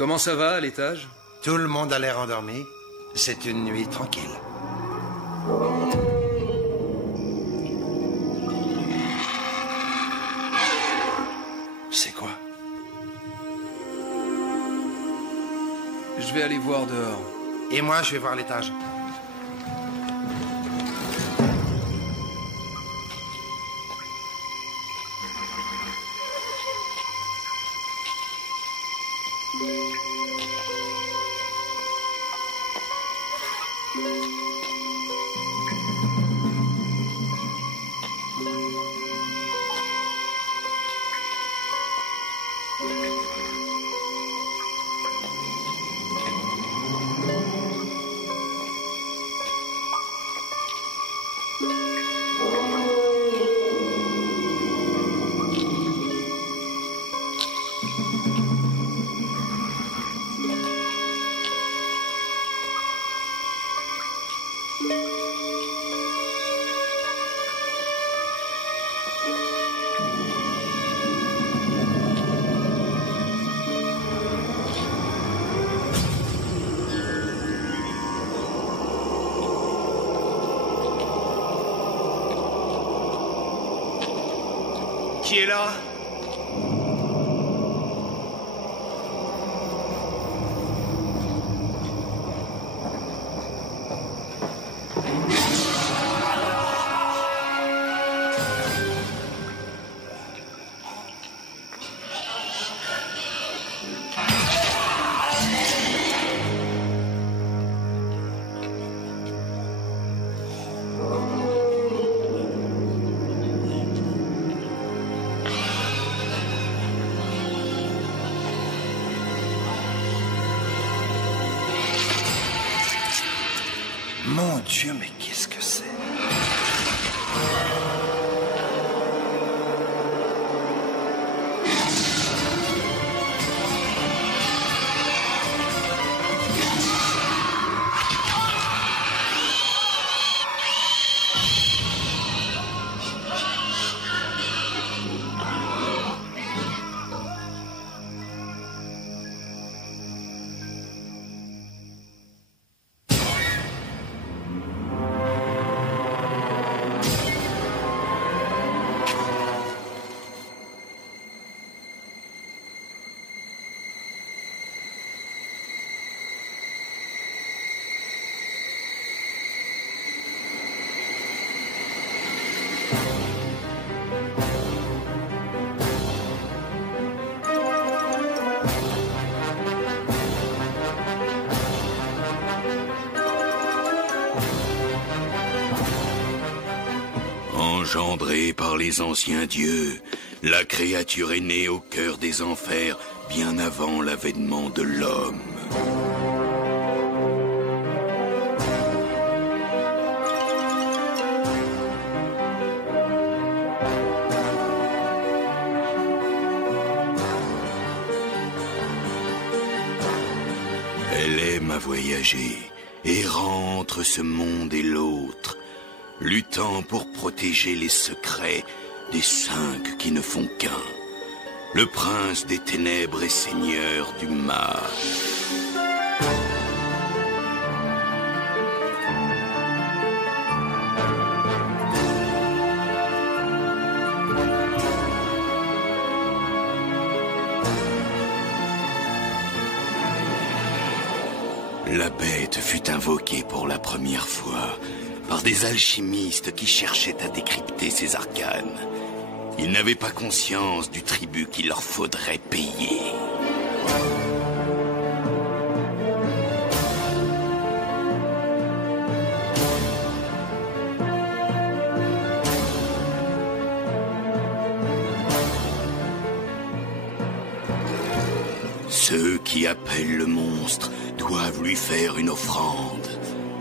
Comment ça va à l'étage? Tout le monde a l'air endormi. C'est une nuit tranquille. C'est quoi? Je vais aller voir dehors. Et moi, je vais voir l'étage. Qui est là? Mon Dieu, mais qu'est-ce que c'est? Engendrée par les anciens dieux, la créature est née au cœur des enfers bien avant l'avènement de l'homme. Elle aime à voyager, errant entre ce monde et l'autre, luttant pour protéger les secrets des 5 qui ne font qu'un. Le prince des ténèbres et seigneur du mal. La bête fut invoquée pour la première fois par des alchimistes qui cherchaient à décrypter ses arcanes. Ils n'avaient pas conscience du tribut qu'il leur faudrait payer. Ceux qui appellent le monstre doivent lui faire une offrande.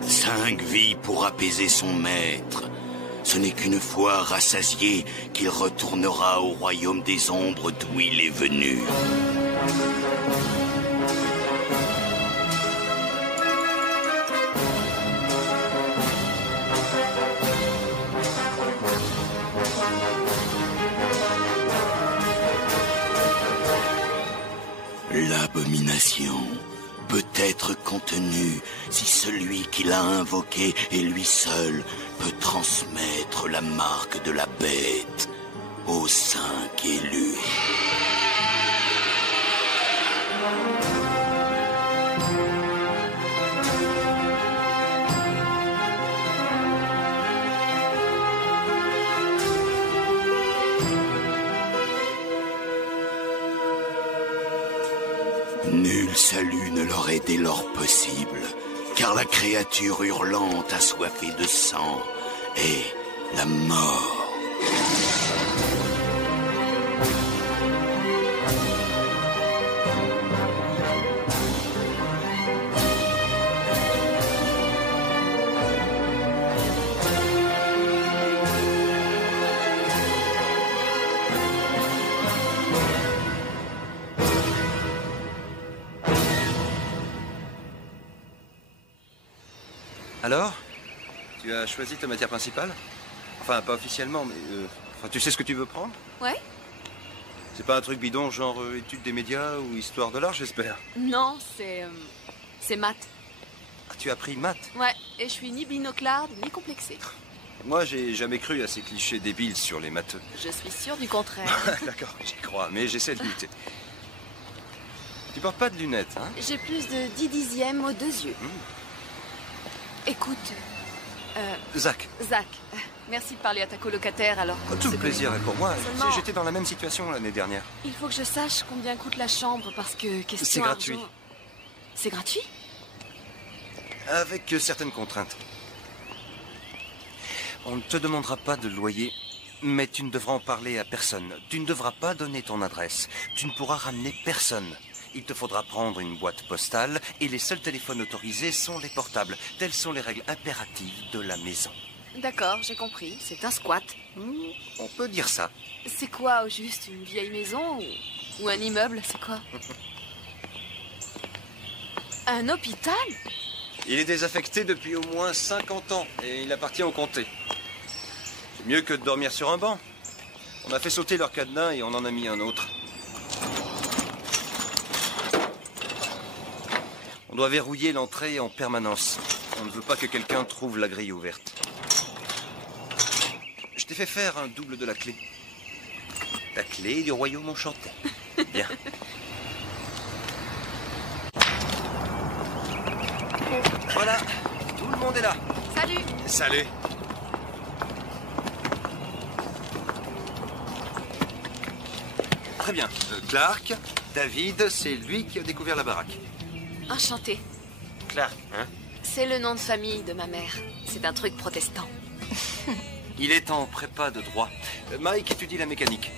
5 vies pour apaiser son maître. Ce n'est qu'une fois rassasié qu'il retournera au royaume des ombres d'où il est venu. L'abomination émanation peut être contenu si celui qui l'a invoqué et lui seul peut transmettre la marque de la bête aux 5 élus. Nul salut ne leur est dès lors possible, car la créature hurlante assoiffée de sang est la mort. Alors? Tu as choisi ta matière principale? Enfin, pas officiellement, mais... tu sais ce que tu veux prendre? Ouais? C'est pas un truc bidon, genre étude des médias ou histoire de l'art, j'espère? Non, c'est maths. Ah, tu as pris maths? Ouais, et je suis ni binoclarde, ni complexée. Moi, j'ai jamais cru à ces clichés débiles sur les matheux. Je suis sûre du contraire. D'accord, j'y crois, mais j'essaie de lutter. Tu portes pas de lunettes, hein? J'ai plus de 10 dixièmes aux 2 yeux. Écoute, Zach. Zach, merci de parler à ta colocataire alors. Tout le plaisir est pour moi. Tu Seulement- sais, j'étais dans la même situation l'année dernière. Il faut que je sache combien coûte la chambre parce que question C'est gratuit. argent- C'est gratuit? Avec certaines contraintes. On ne te demandera pas de loyer, mais tu ne devras en parler à personne. Tu ne devras pas donner ton adresse. Tu ne pourras ramener personne. Il te faudra prendre une boîte postale et les seuls téléphones autorisés sont les portables. Telles sont les règles impératives de la maison. D'accord, j'ai compris. C'est un squat. On peut dire ça. C'est quoi au juste? Une vieille maison ou un immeuble? C'est quoi? Un hôpital? Il est désaffecté depuis au moins 50 ans et il appartient au comté. C'est mieux que de dormir sur un banc. On a fait sauter leur cadenas et on en a mis un autre. On doit verrouiller l'entrée en permanence. On ne veut pas que quelqu'un trouve la grille ouverte. Je t'ai fait faire un double de la clé. La clé du royaume enchanté. Bien. Voilà, tout le monde est là. Salut! Salut. Très bien. Clark, David, c'est lui qui a découvert la baraque. Enchanté. Clark, hein? C'est le nom de famille de ma mère. C'est un truc protestant. Il est en prépa de droit. Mike étudie la mécanique.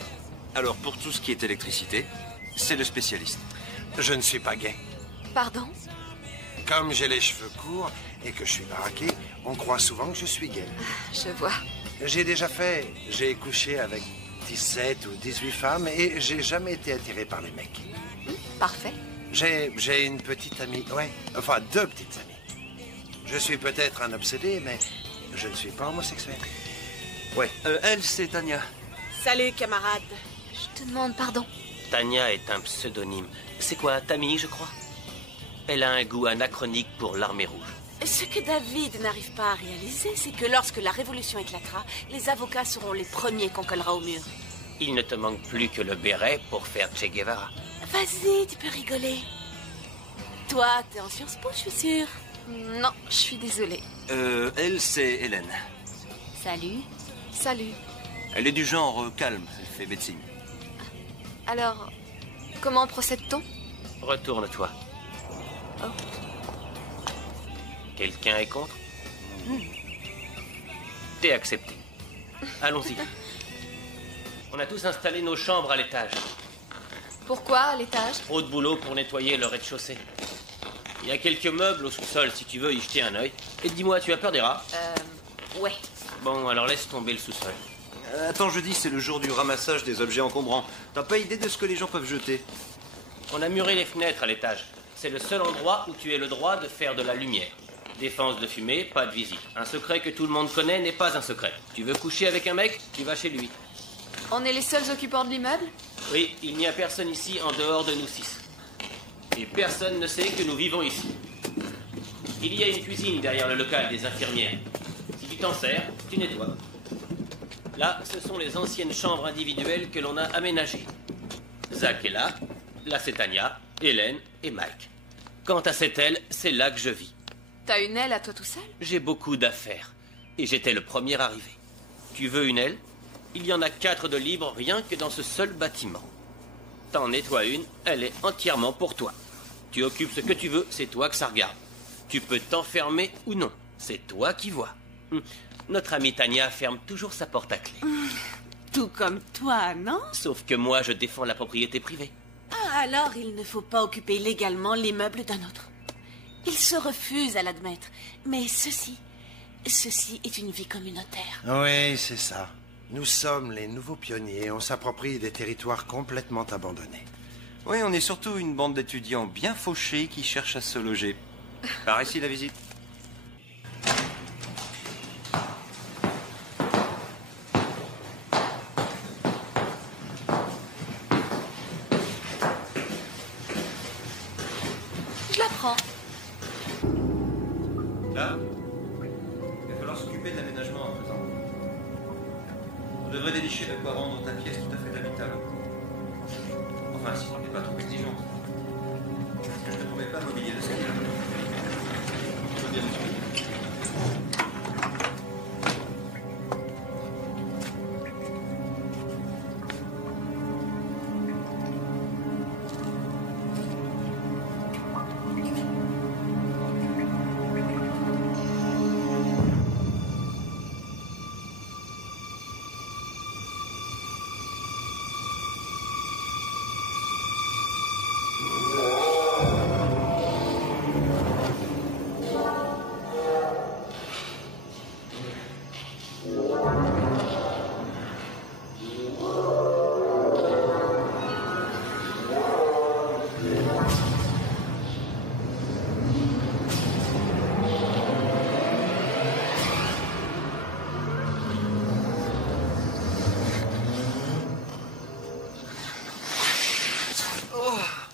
Alors, pour tout ce qui est électricité, c'est le spécialiste. Je ne suis pas gay. Pardon? Comme j'ai les cheveux courts et que je suis baraqué, on croit souvent que je suis gay. Je vois. J'ai couché avec 17 ou 18 femmes et j'ai jamais été attiré par les mecs. Parfait. J'ai une petite amie, ouais, enfin 2 petites amies. Je suis peut-être un obsédé, mais je ne suis pas homosexuel. Ouais. Elle, c'est Tania. Salut, camarade. Je te demande pardon. Tania est un pseudonyme. C'est quoi, Tammy, je crois? Elle a un goût anachronique pour l'armée rouge. Ce que David n'arrive pas à réaliser, c'est que lorsque la révolution éclatera, les avocats seront les premiers qu'on collera au mur. Il ne te manque plus que le béret pour faire Che Guevara. Vas-y, tu peux rigoler. Toi, t'es en Sciences Po, je suis sûre. Non, je suis désolée. Elle, c'est Hélène. Salut. Salut. Elle est du genre calme. Elle fait médecine. Alors, comment procède-t-on? Retourne-toi. Oh. Quelqu'un est contre? T'es accepté. Allons-y. On a tous installé nos chambres à l'étage. Pourquoi à l'étage? Trop de boulot pour nettoyer le rez-de-chaussée. Il y a quelques meubles au sous-sol si tu veux y jeter un œil. Et dis-moi, tu as peur des rats? Ouais. Bon, alors laisse tomber le sous-sol. Attends, jeudi, c'est le jour du ramassage des objets encombrants. T'as pas idée de ce que les gens peuvent jeter? On a muré les fenêtres à l'étage. C'est le seul endroit où tu as le droit de faire de la lumière. Défense de fumée, pas de visite. Un secret que tout le monde connaît n'est pas un secret. Tu veux coucher avec un mec, tu vas chez lui. On est les seuls occupants de l'immeuble? Oui, il n'y a personne ici en dehors de nous 6. Et personne ne sait que nous vivons ici. Il y a une cuisine derrière le local des infirmières. Si tu t'en sers, tu nettoies. Là, ce sont les anciennes chambres individuelles que l'on a aménagées. Zach est là c'est Tania, Hélène et Mike. Quant à cette aile, c'est là que je vis. T'as une aile à toi tout seul? J'ai beaucoup d'affaires. Et j'étais le premier arrivé. Tu veux une aile? Il y en a 4 de libres rien que dans ce seul bâtiment. T'en nettoies une, elle est entièrement pour toi. Tu occupes ce que tu veux, c'est toi que ça regarde. Tu peux t'enfermer ou non, c'est toi qui vois. Notre amie Tania ferme toujours sa porte à clé. Tout comme toi, non? Sauf que moi, je défends la propriété privée. Ah, alors il ne faut pas occuper légalement l'immeuble d'un autre. Il se refuse à l'admettre. Mais ceci est une vie communautaire. Oui, c'est ça. Nous sommes les nouveaux pionniers. On s'approprie des territoires complètement abandonnés. Oui, on est surtout une bande d'étudiants bien fauchés qui cherchent à se loger. Par ici, la visite. Je la prends. Là, il va falloir s'occuper de l'aménagement à présent. On devrait dénicher de quoi rendre ta pièce tout à fait habitable. Enfin, si on n'est pas trop exigeant. Je ne trouvais pas le mobilier de ce style. Je veux bien me suivre.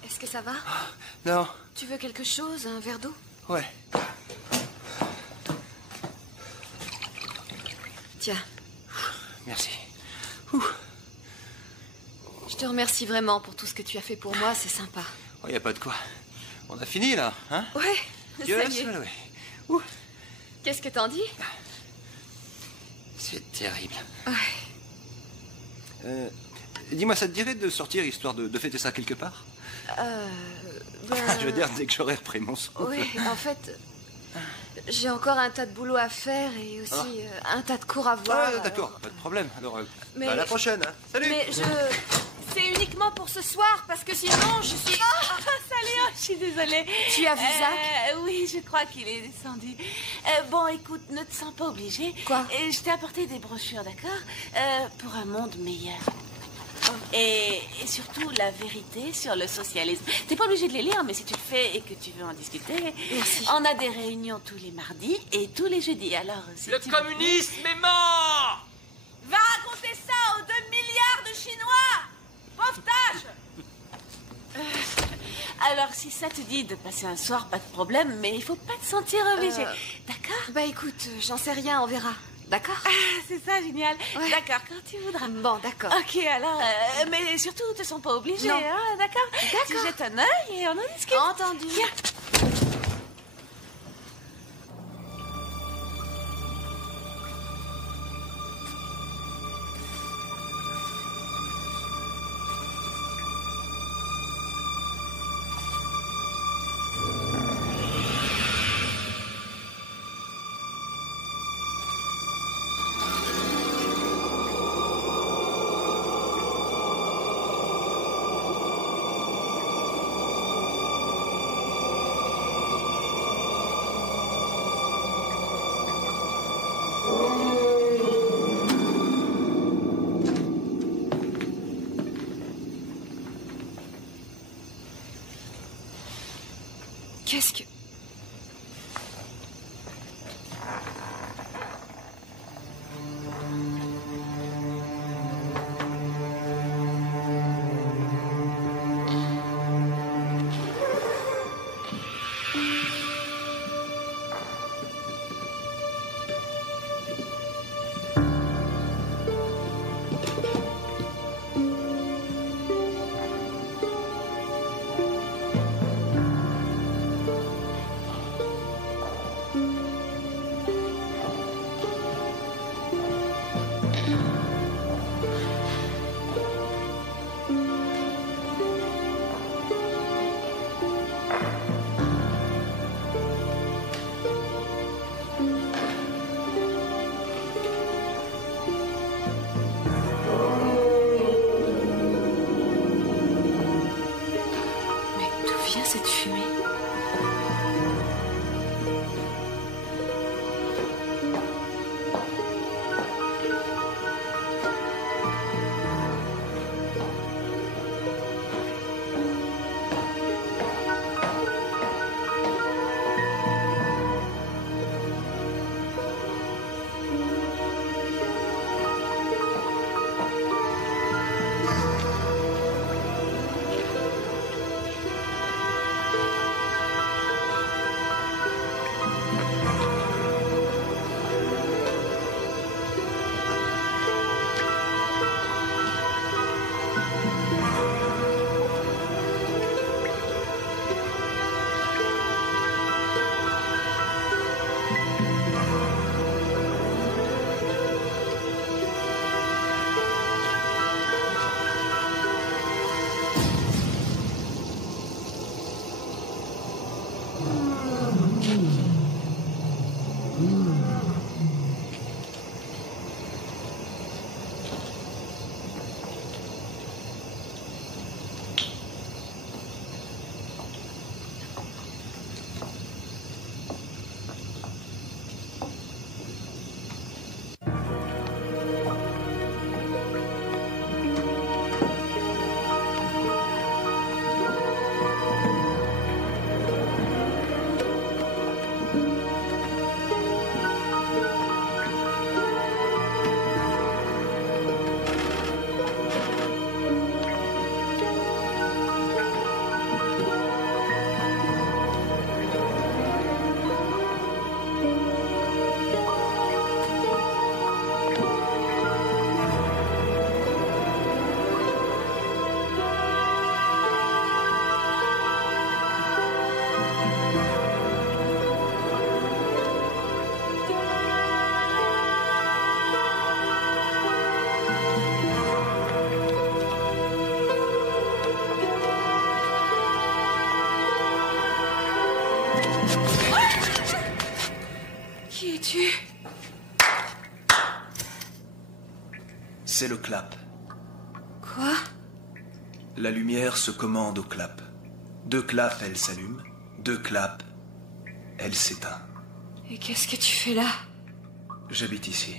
Est-ce que ça va? Non. Tu veux quelque chose? Un verre d'eau? Ouais. Tiens. Merci. Je te remercie vraiment pour tout ce que tu as fait pour moi, c'est sympa. Oh, y a pas de quoi. On a fini, là, hein? Ouais, Dieu ça y est. seul, ouais. Ouh. Qu'est-ce que t'en dis? C'est terrible. Ouais. Dis-moi, ça te dirait de sortir histoire de fêter ça quelque part? Je veux dire, dès que j'aurai repris mon souffle. Oui, en fait, j'ai encore un tas de boulot à faire et aussi un tas de cours à voir. Ah, d'accord, pas de problème. Alors, Mais- à la prochaine, hein. Salut! Mais c'est uniquement pour ce soir, parce que sinon, je suis... Salut, je suis désolée. Tu as vu Zach? Oui, je crois qu'il est descendu. Bon, écoute, ne te sens pas obligée. Quoi? Je t'ai apporté des brochures, d'accord? Pour un monde meilleur. Et surtout la vérité sur le socialisme. T'es pas obligé de les lire, mais si tu le fais et que tu veux en discuter, Merci. on a des réunions tous les mardis et tous les jeudis. Alors, si Le tu communisme est mort! va raconter ça aux 2 milliards de Chinois! Pauvre tâche! Alors, si ça te dit de passer un soir, pas de problème, mais il faut pas te sentir obligé. D'accord? Bah écoute, j'en sais rien, on verra. D'accord? Ah, c'est ça, génial. Ouais. D'accord, quand tu voudras. Bon, d'accord. Ok, alors, mais surtout, te sens pas obligé, Non. hein, d'accord? Tu jettes un œil et on en discute. Entendu. Viens. Tu... C'est le clap. Quoi? La lumière se commande au clap. 2 claps, elle s'allume. 2 claps, elle s'éteint. Et qu'est-ce que tu fais là? J'habite ici.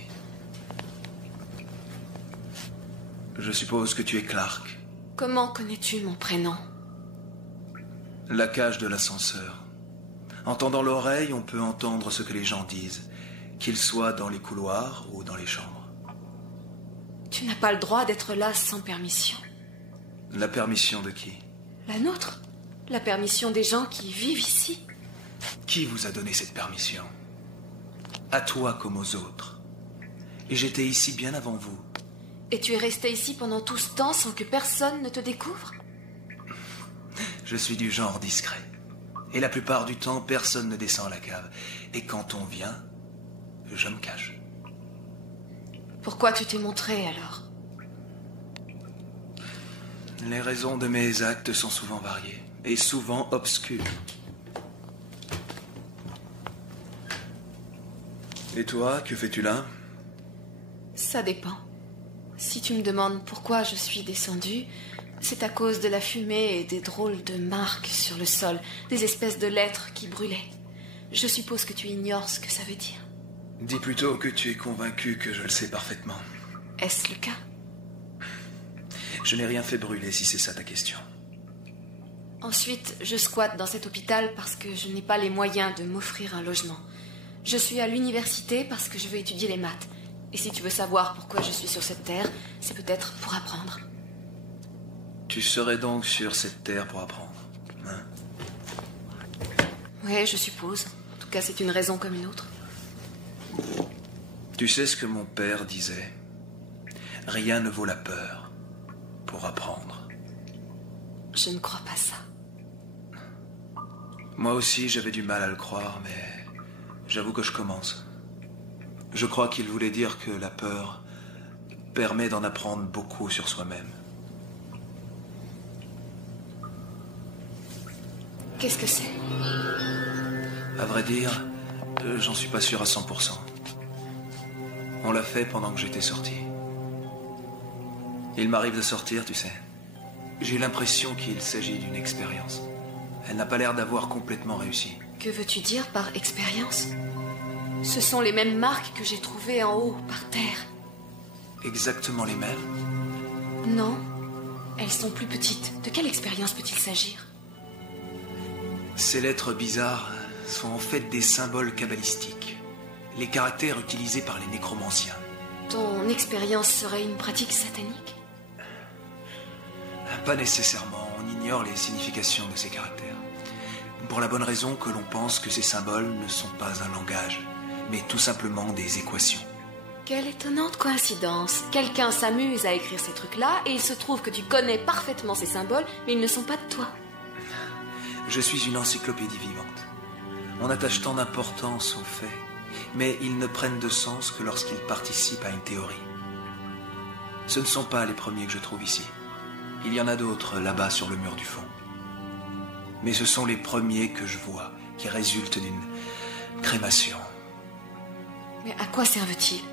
Je suppose que tu es Clark. Comment connais-tu mon prénom? La cage de l'ascenseur. En tendant l'oreille, on peut entendre ce que les gens disent, qu'ils soient dans les couloirs ou dans les chambres. Tu n'as pas le droit d'être là sans permission. La permission de qui? La nôtre? La permission des gens qui vivent ici. Qui vous a donné cette permission? À toi comme aux autres. Et j'étais ici bien avant vous. Et tu es resté ici pendant tout ce temps sans que personne ne te découvre? Je suis du genre discret. Et la plupart du temps, personne ne descend à la cave. Et quand on vient, je me cache. Pourquoi tu t'es montré alors? Les raisons de mes actes sont souvent variées. Et souvent obscures. Et toi, que fais-tu là? Ça dépend. Si tu me demandes pourquoi je suis descendue, c'est à cause de la fumée et des drôles de marques sur le sol, des espèces de lettres qui brûlaient. Je suppose que tu ignores ce que ça veut dire. Dis plutôt que tu es convaincu que je le sais parfaitement. Est-ce le cas? Je n'ai rien fait brûler si c'est ça ta question. Ensuite, je squatte dans cet hôpital parce que je n'ai pas les moyens de m'offrir un logement. Je suis à l'université parce que je veux étudier les maths. Et si tu veux savoir pourquoi je suis sur cette terre, c'est peut-être pour apprendre. Tu serais donc sur cette terre pour apprendre, hein? Ouais, je suppose. En tout cas, c'est une raison comme une autre. Tu sais ce que mon père disait? Rien ne vaut la peur pour apprendre. Je ne crois pas ça. Moi aussi, j'avais du mal à le croire, mais j'avoue que je commence. Je crois qu'il voulait dire que la peur permet d'en apprendre beaucoup sur soi-même. Qu'est-ce que c'est? À vrai dire, j'en suis pas sûr à 100%. On l'a fait pendant que j'étais sorti. Il m'arrive de sortir, tu sais. J'ai l'impression qu'il s'agit d'une expérience. Elle n'a pas l'air d'avoir complètement réussi. Que veux-tu dire par expérience? Ce sont les mêmes marques que j'ai trouvées en haut, par terre. Exactement les mêmes? Non, elles sont plus petites. De quelle expérience peut-il s'agir? Ces lettres bizarres sont en fait des symboles kabbalistiques. Les caractères utilisés par les nécromanciens. Ton expérience serait une pratique satanique? Pas nécessairement, on ignore les significations de ces caractères. Pour la bonne raison que l'on pense que ces symboles ne sont pas un langage, mais tout simplement des équations. Quelle étonnante coïncidence. Quelqu'un s'amuse à écrire ces trucs-là et il se trouve que tu connais parfaitement ces symboles, mais ils ne sont pas de toi. Je suis une encyclopédie vivante. On attache tant d'importance aux faits, mais ils ne prennent de sens que lorsqu'ils participent à une théorie. Ce ne sont pas les premiers que je trouve ici. Il y en a d'autres là-bas sur le mur du fond. Mais ce sont les premiers que je vois, qui résultent d'une crémation. Mais à quoi servent-ils?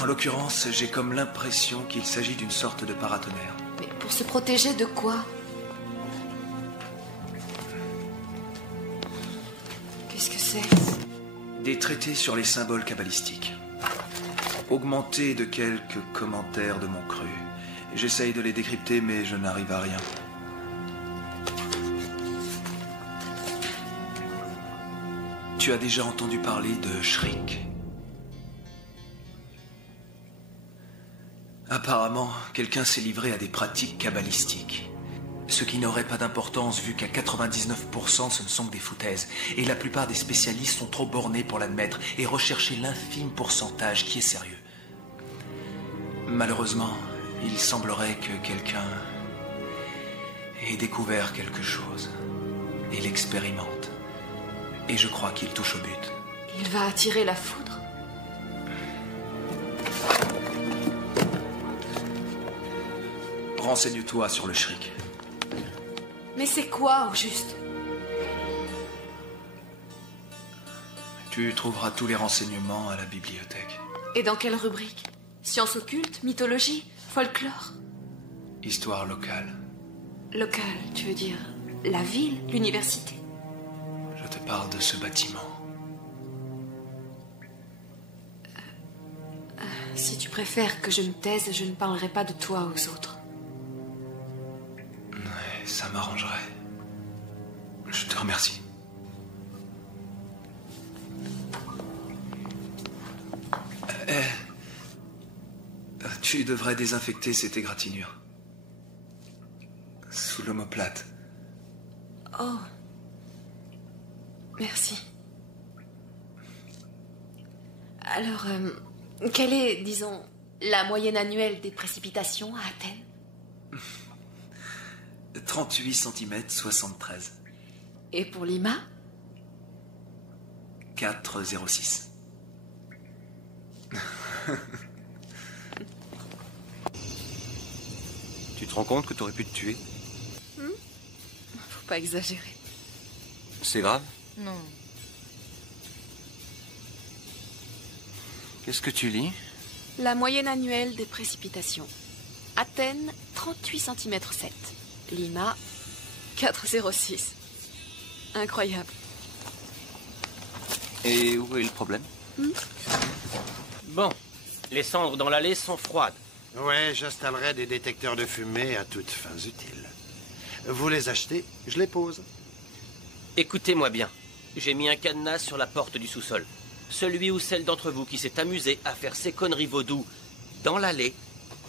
En l'occurrence, j'ai comme l'impression qu'il s'agit d'une sorte de paratonnerre. Mais pour se protéger de quoi? Qu'est-ce que c'est? Des traités sur les symboles kabbalistiques. Augmentés de quelques commentaires de mon cru. J'essaye de les décrypter, mais je n'arrive à rien. Tu as déjà entendu parler de Shriek? Apparemment, quelqu'un s'est livré à des pratiques kabbalistiques. Ce qui n'aurait pas d'importance vu qu'à 99% ce ne sont que des foutaises. Et la plupart des spécialistes sont trop bornés pour l'admettre et rechercher l'infime pourcentage qui est sérieux. Malheureusement, il semblerait que quelqu'un ait découvert quelque chose et l'expérimente. Et je crois qu'il touche au but. Il va attirer la foudre? Renseigne-toi sur le Shriek. Mais c'est quoi, au juste? Tu trouveras tous les renseignements à la bibliothèque. Et dans quelle rubrique? Sciences occultes, mythologie, folklore? Histoire locale. Locale, tu veux dire la ville, l'université? Je te parle de ce bâtiment. Si tu préfères que je me taise, je ne parlerai pas de toi aux autres. Ouais, ça m'arrangerait. Je te remercie. Tu devrais désinfecter cette égratignure. Sous l'omoplate. Oh. Merci. Alors, quelle est, disons, la moyenne annuelle des précipitations à Athènes? 38 cm 73. Et pour Lima? 4,06. Tu te rends compte que t'aurais pu te tuer? Faut pas exagérer. C'est grave? Non. Qu'est-ce que tu lis? La moyenne annuelle des précipitations. Athènes, 38 cm 7. Lima, 4,06. Incroyable. Et où est le problème? Bon, les cendres dans l'allée sont froides. Ouais, j'installerai des détecteurs de fumée à toutes fins utiles. Vous les achetez, je les pose. Écoutez-moi bien. J'ai mis un cadenas sur la porte du sous-sol. Celui ou celle d'entre vous qui s'est amusé à faire ces conneries vaudou dans l'allée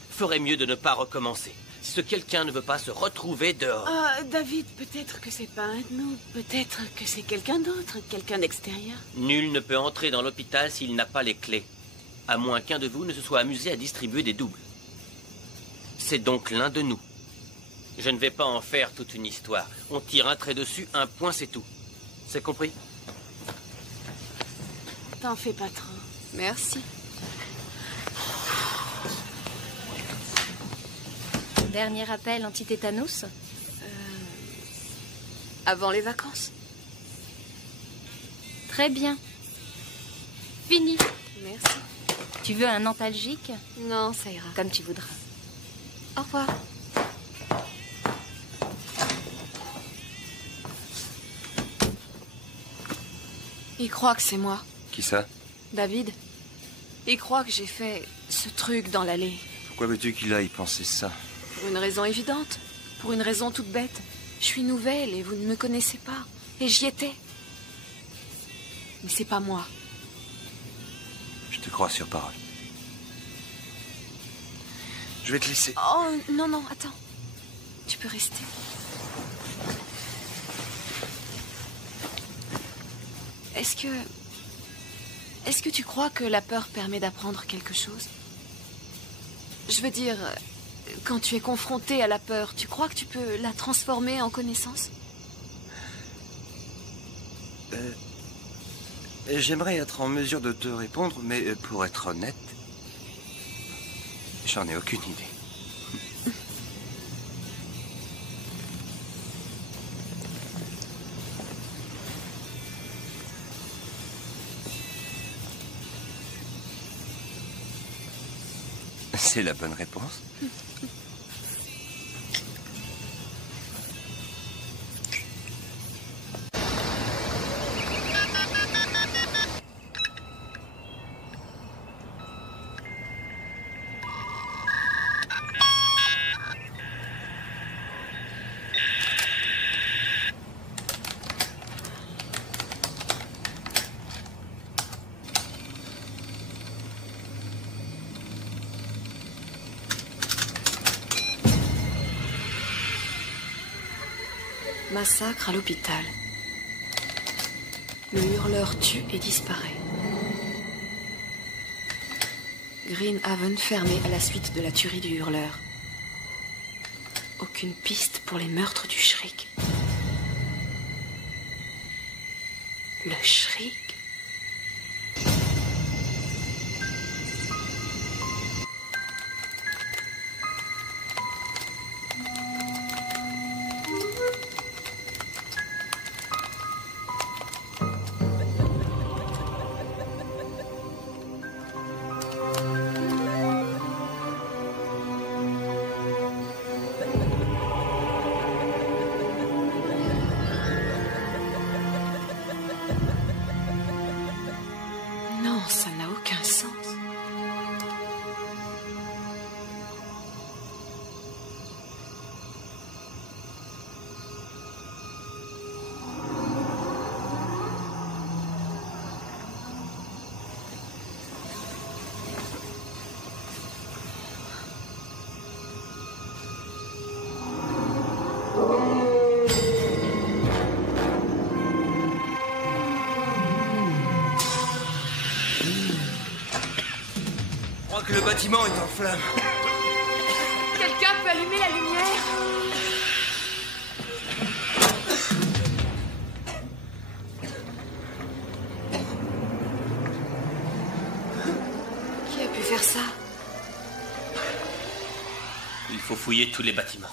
ferait mieux de ne pas recommencer. Si ce quelqu'un ne veut pas se retrouver dehors. David, peut-être que c'est pas un de nous. Peut-être que c'est quelqu'un d'autre, quelqu'un d'extérieur. Nul ne peut entrer dans l'hôpital s'il n'a pas les clés. À moins qu'un de vous ne se soit amusé à distribuer des doubles. C'est donc l'un de nous. Je ne vais pas en faire toute une histoire. On tire un trait dessus, un point, c'est tout. C'est compris? T'en fais pas trop. Merci. Dernier appel anti-tétanos? Avant les vacances. Très bien. Fini. Merci. Tu veux un antalgique? Non, ça ira. Comme tu voudras. Au revoir. Il croit que c'est moi, Qui ça? David. Il croit que j'ai fait ce truc dans l'allée. Pourquoi veux-tu qu'il aille penser ça? Pour une raison évidente. Pour une raison toute bête. Je suis nouvelle et vous ne me connaissez pas. Et j'y étais. Mais c'est pas moi. Je te crois sur parole. Je vais te laisser. Oh, non, non, attends. Tu peux rester. Est-ce que tu crois que la peur permet d'apprendre quelque chose? Je veux dire, quand tu es confronté à la peur, tu crois que tu peux la transformer en connaissance? J'aimerais être en mesure de te répondre, mais pour être honnête, j'en ai aucune idée. C'est la bonne réponse. Massacre à l'hôpital. Le hurleur tue et disparaît. Greenhaven fermé à la suite de la tuerie du hurleur. Aucune piste pour les meurtres du Shriek. Le Shriek? que le bâtiment est en flammes. Quelqu'un peut allumer la lumière? Qui a pu faire ça? Il faut fouiller tous les bâtiments.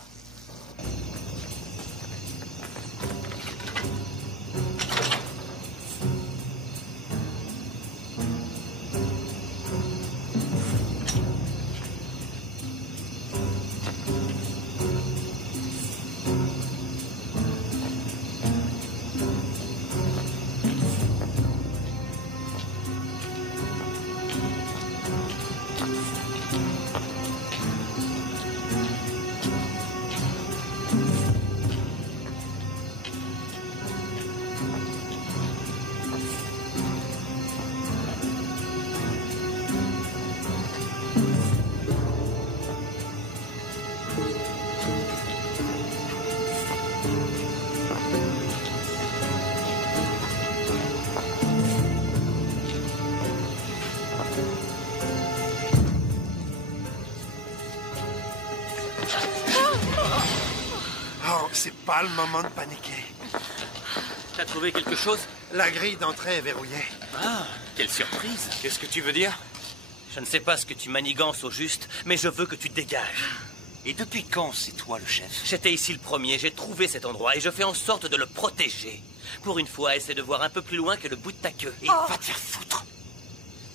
Oh, c'est pas le moment de paniquer. T'as trouvé quelque chose? La grille d'entrée est verrouillée. Ah, quelle surprise. Qu'est-ce que tu veux dire? Je ne sais pas ce que tu manigances au juste, mais je veux que tu te dégages. Et depuis quand c'est toi le chef? J'étais ici le premier, j'ai trouvé cet endroit et je fais en sorte de le protéger. Pour une fois, essaie de voir un peu plus loin que le bout de ta queue. Et va te faire foutre.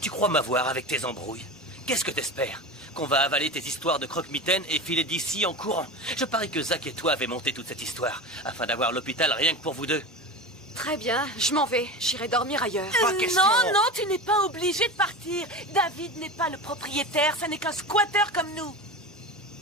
Tu crois m'avoir avec tes embrouilles? Qu'est-ce que t'espères? Qu'on va avaler tes histoires de croque-mitaine et filer d'ici en courant? Je parie que Zach et toi avez monté toute cette histoire, afin d'avoir l'hôpital rien que pour vous deux. Très bien, je m'en vais. J'irai dormir ailleurs. Pas question. Non, tu n'es pas obligé de partir. David n'est pas le propriétaire, ça n'est qu'un squatter comme nous.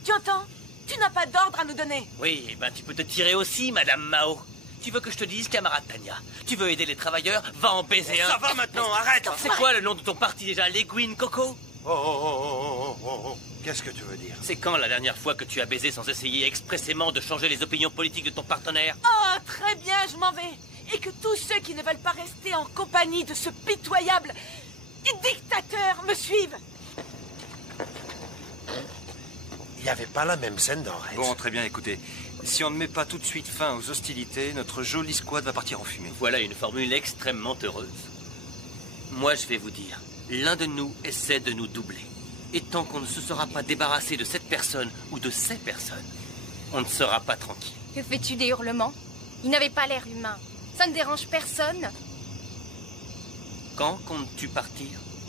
Tu entends? Tu n'as pas d'ordre à nous donner. Oui, ben tu peux te tirer aussi, Madame Mao. Tu veux que je te dise, camarade Tania? Tu veux aider les travailleurs? Va en baiser un. Ça va maintenant, arrête. C'est quoi le nom de ton parti déjà? Les Gwyn Coco? Oh. Qu'est-ce que tu veux dire? C'est quand la dernière fois que tu as baisé sans essayer expressément de changer les opinions politiques de ton partenaire? Oh, très bien, je m'en vais. Et que tous ceux qui ne veulent pas rester en compagnie de ce pitoyable dictateur me suivent. Il n'y avait pas la même scène dans Reds. Bon, très bien, écoutez. Si on ne met pas tout de suite fin aux hostilités, notre jolie squad va partir en fumée. Voilà une formule extrêmement heureuse. Moi, je vais vous dire, l'un de nous essaie de nous doubler. Et tant qu'on ne se sera pas débarrassé de cette personne ou de ces personnes, on ne sera pas tranquille. Que fais-tu des hurlements? Ils n'avaient pas l'air humains. Ça ne dérange personne? Quand comptes-tu partir?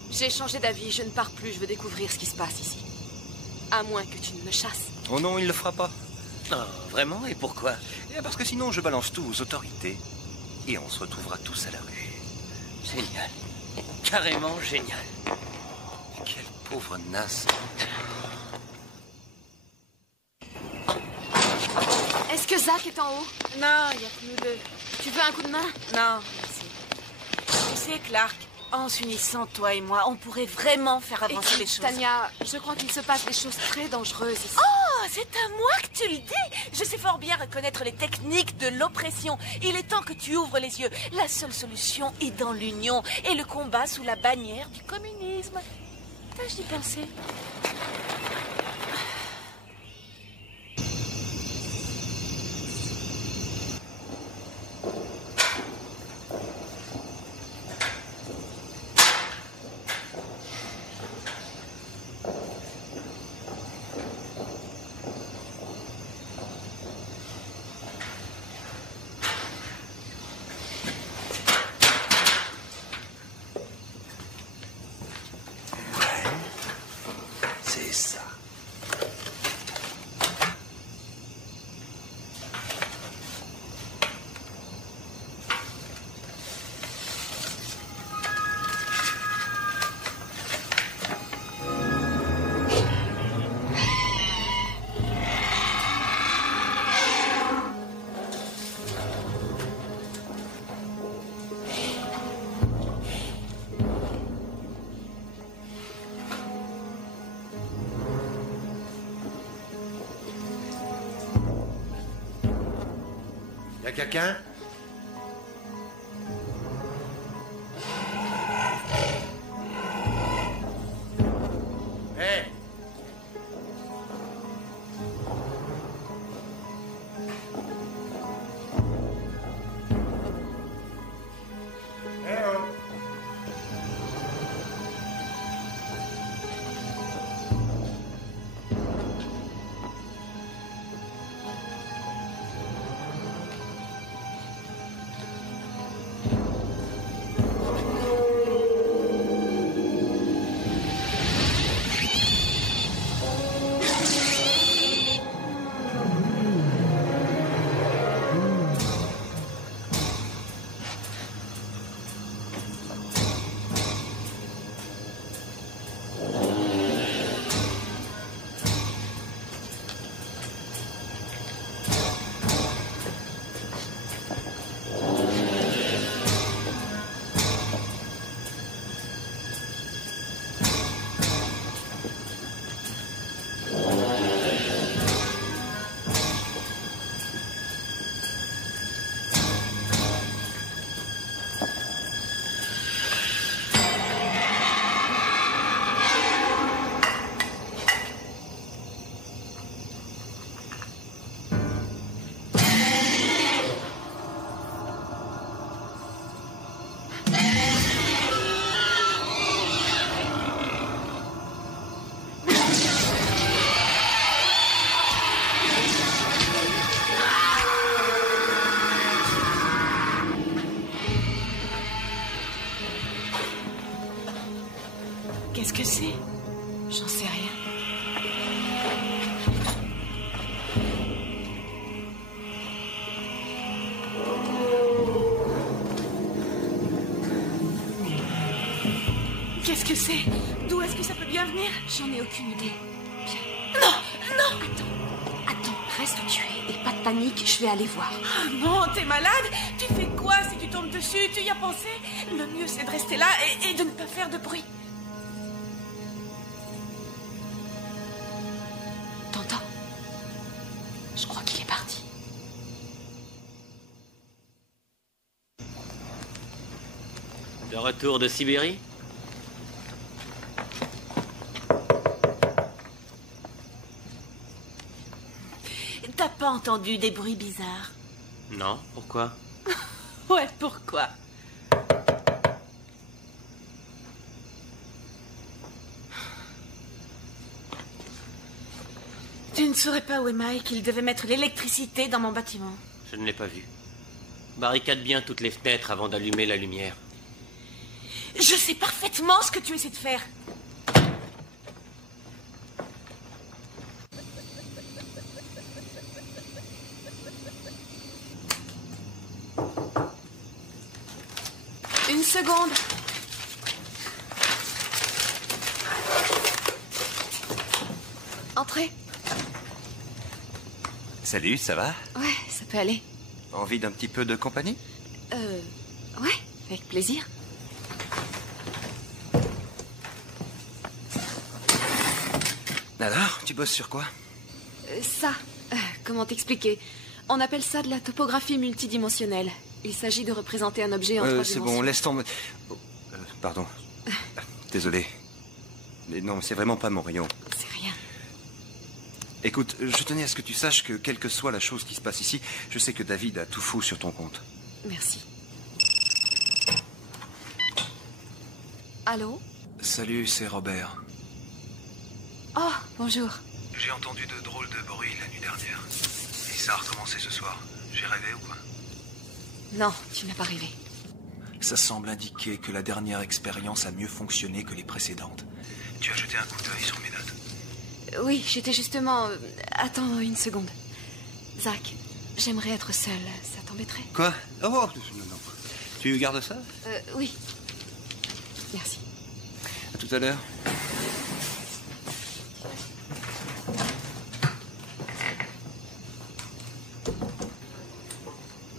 J'ai changé d'avis, je ne pars plus, je veux découvrir ce qui se passe ici. À moins que tu ne me chasses. Oh non, il le fera pas. Oh, vraiment? Et pourquoi? Parce que sinon, je balance tout aux autorités. Et on se retrouvera tous à la rue. Génial. Carrément génial. Quelle pauvre naze. Est-ce que Zach est en haut? Non, il n'y a que nous deux. Tu veux un coup de main? Non, merci. Tu sais, Clark, en s'unissant, toi et moi, on pourrait vraiment faire avancer les choses. Tania, je crois qu'il se passe des choses très dangereuses ici. Oh, c'est à moi que tu le dis. Je sais fort bien reconnaître les techniques de l'oppression. Il est temps que tu ouvres les yeux. La seule solution est dans l'union et le combat sous la bannière du communisme. Tâche d'y penser. C'est ça. Y a quelqu'un? Hé, Qu'est-ce que c'est? J'en sais rien. Qu'est-ce que c'est? D'où est-ce que ça peut bien venir? J'en ai aucune idée. Bien. Non, non! Attends, reste où tu es et pas de panique, je vais aller voir. Ah non, t'es malade? Tu fais quoi si tu tombes dessus? Tu y as pensé? Le mieux, c'est de rester là et de ne pas faire de bruit. T'entends? Je crois qu'il est parti. De retour de Sibérie? T'as pas entendu des bruits bizarres? Non, pourquoi? Ouais, pourquoi? Tu ne saurais pas, Wemai, qu'il devait mettre l'électricité dans mon bâtiment. Je ne l'ai pas vu. Barricade bien toutes les fenêtres avant d'allumer la lumière. Je sais parfaitement ce que tu essaies de faire. Une seconde. Entrez. Salut, ça va? Ouais, ça peut aller. Envie d'un petit peu de compagnie? Ouais, avec plaisir. Alors, tu bosses sur quoi? Comment t'expliquer? On appelle ça de la topographie multidimensionnelle. Il s'agit de représenter un objet en 3 C'est dimensions. bon, laisse tomber. Oh, pardon. Désolé. Mais non, c'est vraiment pas mon rayon. C'est rien. Écoute, je tenais à ce que tu saches que quelle que soit la chose qui se passe ici, je sais que David a tout fou sur ton compte. Merci. Allô? Salut, c'est Robert. Oh, bonjour. J'ai entendu de drôles de bruits la nuit dernière. Et ça a recommencé ce soir. J'ai rêvé ou quoi? Non, tu n'as pas rêvé. Ça semble indiquer que la dernière expérience a mieux fonctionné que les précédentes. Tu as jeté un coup d'œil sur mes notes? Oui, j'étais justement... Attends une seconde. Zach, j'aimerais être seule. Ça t'embêterait? Quoi? Oh, non, non. Tu gardes ça? Oui. Merci. À tout à l'heure.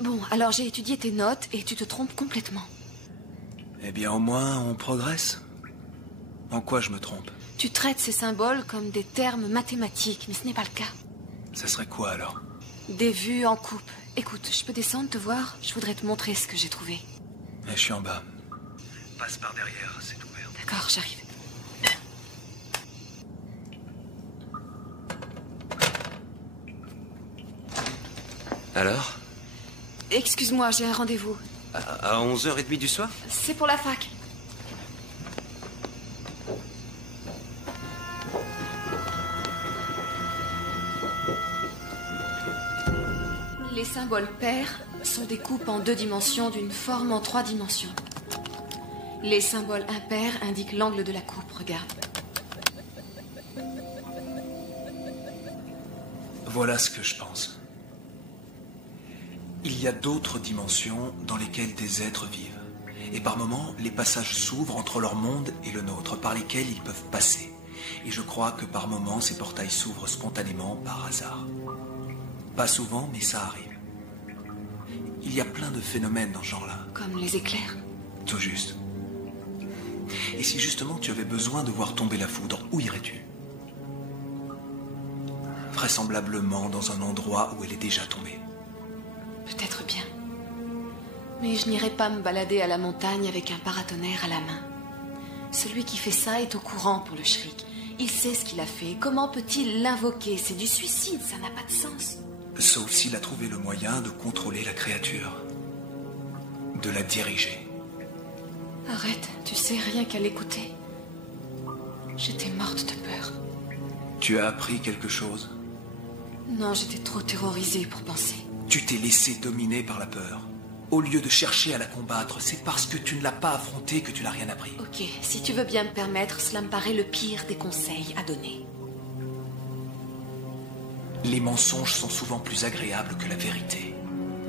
Bon, alors j'ai étudié tes notes et tu te trompes complètement. Eh bien, au moins, on progresse. En quoi je me trompe? Tu traites ces symboles comme des termes mathématiques, mais ce n'est pas le cas. Ça serait quoi, alors? Des vues en coupe. Écoute, je peux descendre te voir? Je voudrais te montrer ce que j'ai trouvé. Je suis en bas. Passe par derrière, c'est ouvert. D'accord, j'arrive. Alors? Excuse-moi, j'ai un rendez-vous. À 11h30 du soir? C'est pour la fac. Les symboles pairs sont des coupes en 2 dimensions d'une forme en 3 dimensions. Les symboles impairs indiquent l'angle de la coupe, regarde. Voilà ce que je pense. Il y a d'autres dimensions dans lesquelles des êtres vivent. Et par moments, les passages s'ouvrent entre leur monde et le nôtre, par lesquels ils peuvent passer. Et je crois que par moments, ces portails s'ouvrent spontanément par hasard. Pas souvent, mais ça arrive. Il y a plein de phénomènes dans ce genre-là. Comme les éclairs. Tout juste. Et si justement tu avais besoin de voir tomber la foudre, où irais-tu? Vraisemblablement dans un endroit où elle est déjà tombée. Peut-être bien. Mais je n'irai pas me balader à la montagne avec un paratonnerre à la main. Celui qui fait ça est au courant pour le shrik. Il sait ce qu'il a fait. Comment peut-il l'invoquer? C'est du suicide, ça n'a pas de sens. Sauf s'il a trouvé le moyen de contrôler la créature. De la diriger. Arrête, tu sais, rien qu'à l'écouter. J'étais morte de peur. Tu as appris quelque chose? Non, j'étais trop terrorisée pour penser. Tu t'es laissé dominer par la peur. Au lieu de chercher à la combattre, c'est parce que tu ne l'as pas affrontée que tu n'as rien appris. Ok, si tu veux bien me permettre, cela me paraît le pire des conseils à donner. Les mensonges sont souvent plus agréables que la vérité.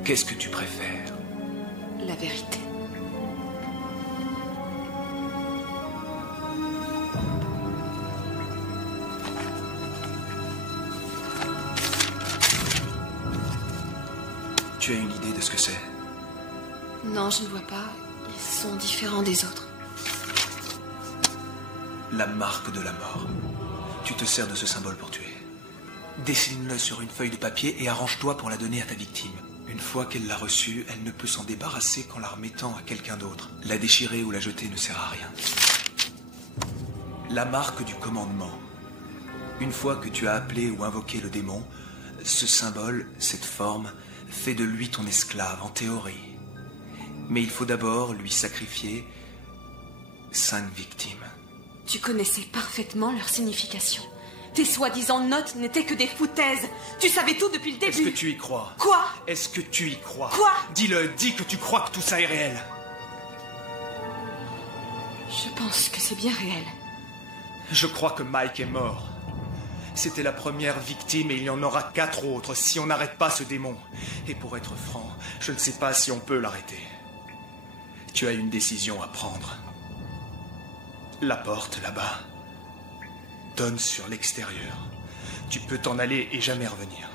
Qu'est-ce que tu préfères? La vérité. Tu as une idée de ce que c'est? Non, je ne vois pas. Ils sont différents des autres. La marque de la mort. Tu te sers de ce symbole pour tuer. Dessine-le sur une feuille de papier et arrange-toi pour la donner à ta victime. Une fois qu'elle l'a reçue, elle ne peut s'en débarrasser qu'en la remettant à quelqu'un d'autre. La déchirer ou la jeter ne sert à rien. La marque du commandement. Une fois que tu as appelé ou invoqué le démon, ce symbole, cette forme, fait de lui ton esclave, en théorie. Mais il faut d'abord lui sacrifier 5 victimes. Tu connaissais parfaitement leur signification. Tes soi-disant notes n'étaient que des foutaises. Tu savais tout depuis le début. Est-ce que tu y crois? Quoi? Est-ce que tu y crois? Quoi? Dis-le, dis que tu crois que tout ça est réel. Je pense que c'est bien réel. Je crois que Mike est mort. C'était la première victime et il y en aura 4 autres si on n'arrête pas ce démon. Et pour être franc, je ne sais pas si on peut l'arrêter. Tu as une décision à prendre. La porte, là-bas, donne sur l'extérieur. Tu peux t'en aller et jamais revenir.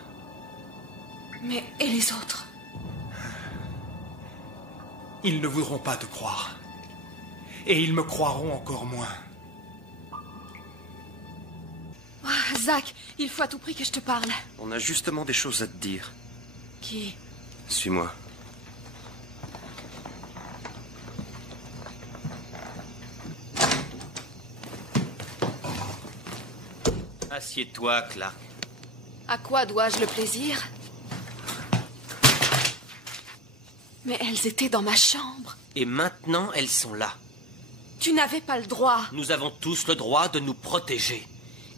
Mais et les autres? Ils ne voudront pas te croire. Et ils me croiront encore moins. Ah, Zach, il faut à tout prix que je te parle. On a justement des choses à te dire. Qui? Suis-moi. Assieds-toi, Clark. À quoi dois-je le plaisir? Mais elles étaient dans ma chambre. Et maintenant, elles sont là. Tu n'avais pas le droit. Nous avons tous le droit de nous protéger.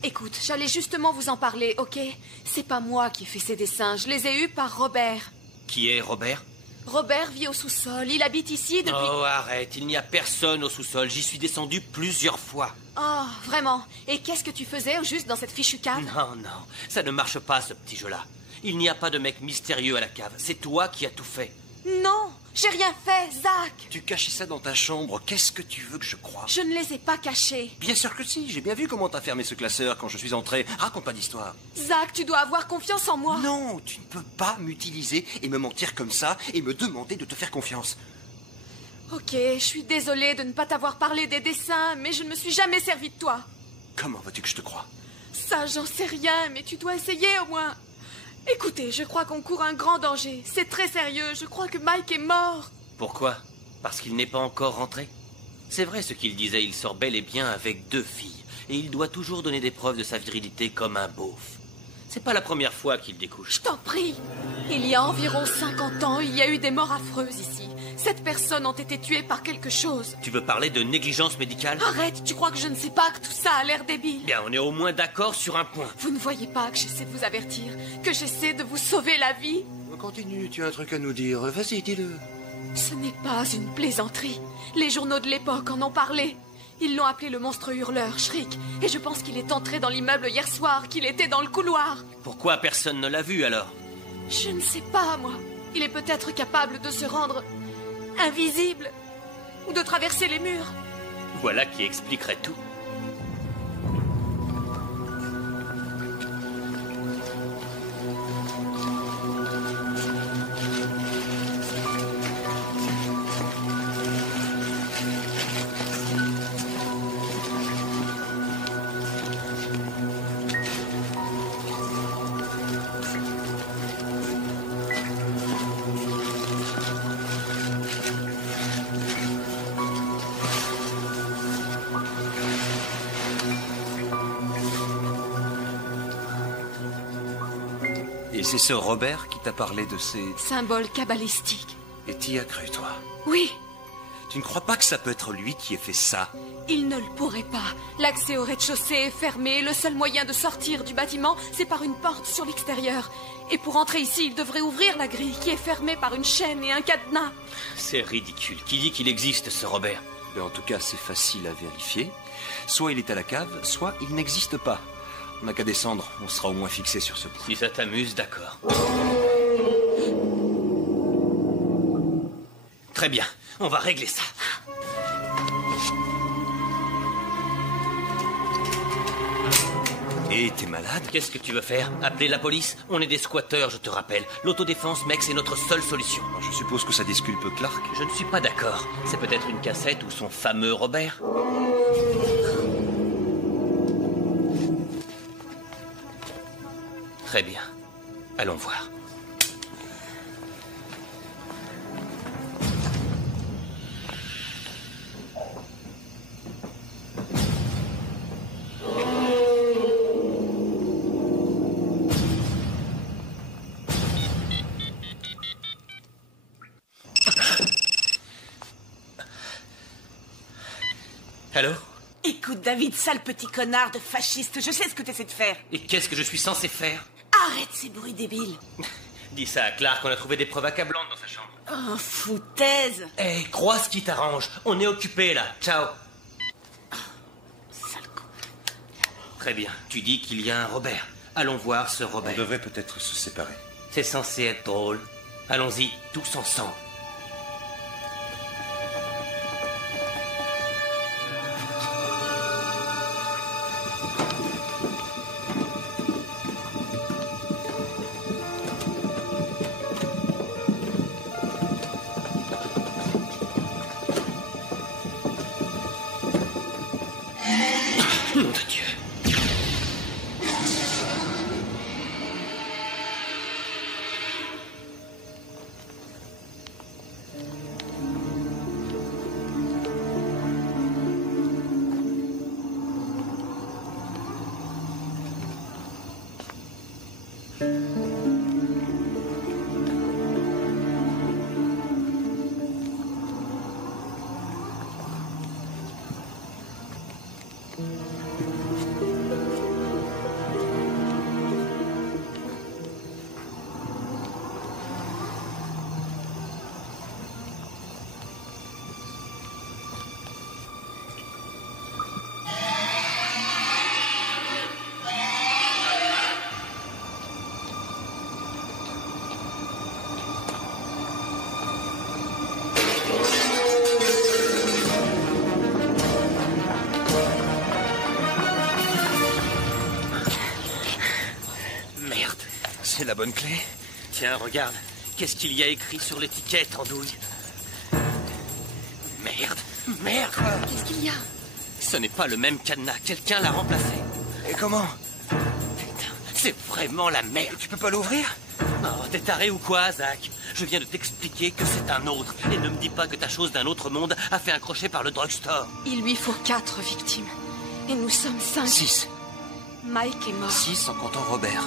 Écoute, j'allais justement vous en parler, ok? C'est pas moi qui ai fait ces dessins, je les ai eus par Robert. Qui est Robert? Robert vit au sous-sol, il habite ici depuis... Oh, arrête, il n'y a personne au sous-sol. J'y suis descendu plusieurs fois. Oh, vraiment? Et qu'est-ce que tu faisais au juste dans cette fichue cave? Non, non, ça ne marche pas, ce petit jeu-là. Il n'y a pas de mec mystérieux à la cave. C'est toi qui as tout fait. Non, j'ai rien fait, Zach. Tu cachais ça dans ta chambre. Qu'est-ce que tu veux que je croie? Je ne les ai pas cachés. Bien sûr que si. J'ai bien vu comment t'as fermé ce classeur quand je suis entré. Raconte pas d'histoire. Zach, tu dois avoir confiance en moi. Non, tu ne peux pas m'utiliser et me mentir comme ça et me demander de te faire confiance. Ok, je suis désolée de ne pas t'avoir parlé des dessins, mais je ne me suis jamais servi de toi. Comment veux-tu que je te croie? Ça, j'en sais rien, mais tu dois essayer au moins. Écoutez, je crois qu'on court un grand danger. C'est très sérieux, je crois que Mike est mort. Pourquoi? Parce qu'il n'est pas encore rentré? C'est vrai ce qu'il disait, il sort bel et bien avec 2 filles. Et il doit toujours donner des preuves de sa virilité comme un beauf. C'est pas la première fois qu'il découche. Je t'en prie. Il y a environ 50 ans, il y a eu des morts affreuses ici. 7 personnes ont été tuées par quelque chose. Tu veux parler de négligence médicale? Arrête, tu crois que je ne sais pas que tout ça a l'air débile? Bien, on est au moins d'accord sur un point. Vous ne voyez pas que j'essaie de vous avertir, que j'essaie de vous sauver la vie? Continue, tu as un truc à nous dire. Vas-y, dis-le. Ce n'est pas une plaisanterie. Les journaux de l'époque en ont parlé. Ils l'ont appelé le monstre hurleur, Shriek. Et je pense qu'il est entré dans l'immeuble hier soir, qu'il était dans le couloir. Pourquoi personne ne l'a vu alors? Je ne sais pas, moi. Il est peut-être capable de se rendre invisible ou de traverser les murs. Voilà qui expliquerait tout. Et c'est ce Robert qui t'a parlé de ces... Symbole cabalistique. Et t'y as cru, toi? Oui. Tu ne crois pas que ça peut être lui qui ait fait ça? Il ne le pourrait pas. L'accès au rez-de-chaussée est fermé. Le seul moyen de sortir du bâtiment, c'est par une porte sur l'extérieur. Et pour entrer ici, il devrait ouvrir la grille qui est fermée par une chaîne et un cadenas. C'est ridicule. Qui dit qu'il existe, ce Robert? Mais en tout cas, c'est facile à vérifier. Soit il est à la cave, soit il n'existe pas. On n'a qu'à descendre, on sera au moins fixé sur ce point. Si ça t'amuse, d'accord. Très bien, on va régler ça. Et t'es malade? Qu'est-ce que tu veux faire? Appeler la police? On est des squatteurs, je te rappelle. L'autodéfense, mec, c'est notre seule solution. Je suppose que ça disculpe Clark. Je ne suis pas d'accord. C'est peut-être une cassette ou son fameux Robert. Très bien. Allons voir. Allô? Écoute, David, sale petit connard de fasciste, je sais ce que tu essaies de faire. Et qu'est-ce que je suis censé faire? Arrête ces bruits débiles. Dis ça à Clark, on a trouvé des preuves accablantes dans sa chambre. Oh, foutaise. Hé, crois ce qui t'arrange. On est occupé là. Ciao. Sale con. Très bien. Tu dis qu'il y a un Robert. Allons voir ce On Robert. devrait peut-être se séparer. C'est censé être drôle. Allons-y, tous ensemble. Nom de Dieu. C'est la bonne clé? Tiens, regarde. Qu'est-ce qu'il y a écrit sur l'étiquette, Andouille? Merde. Merde. Qu'est-ce qu'il y a? Ce n'est pas le même cadenas. Quelqu'un l'a remplacé. Et comment? Putain, c'est vraiment la merde. Tu peux pas l'ouvrir? Oh, t'es taré ou quoi, Zach? Je viens de t'expliquer que c'est un autre. Et ne me dis pas que ta chose d'un autre monde a fait un crochet par le drugstore. Il lui faut 4 victimes. Et nous sommes 5. 6. Mike est mort. 6 en comptant Robert.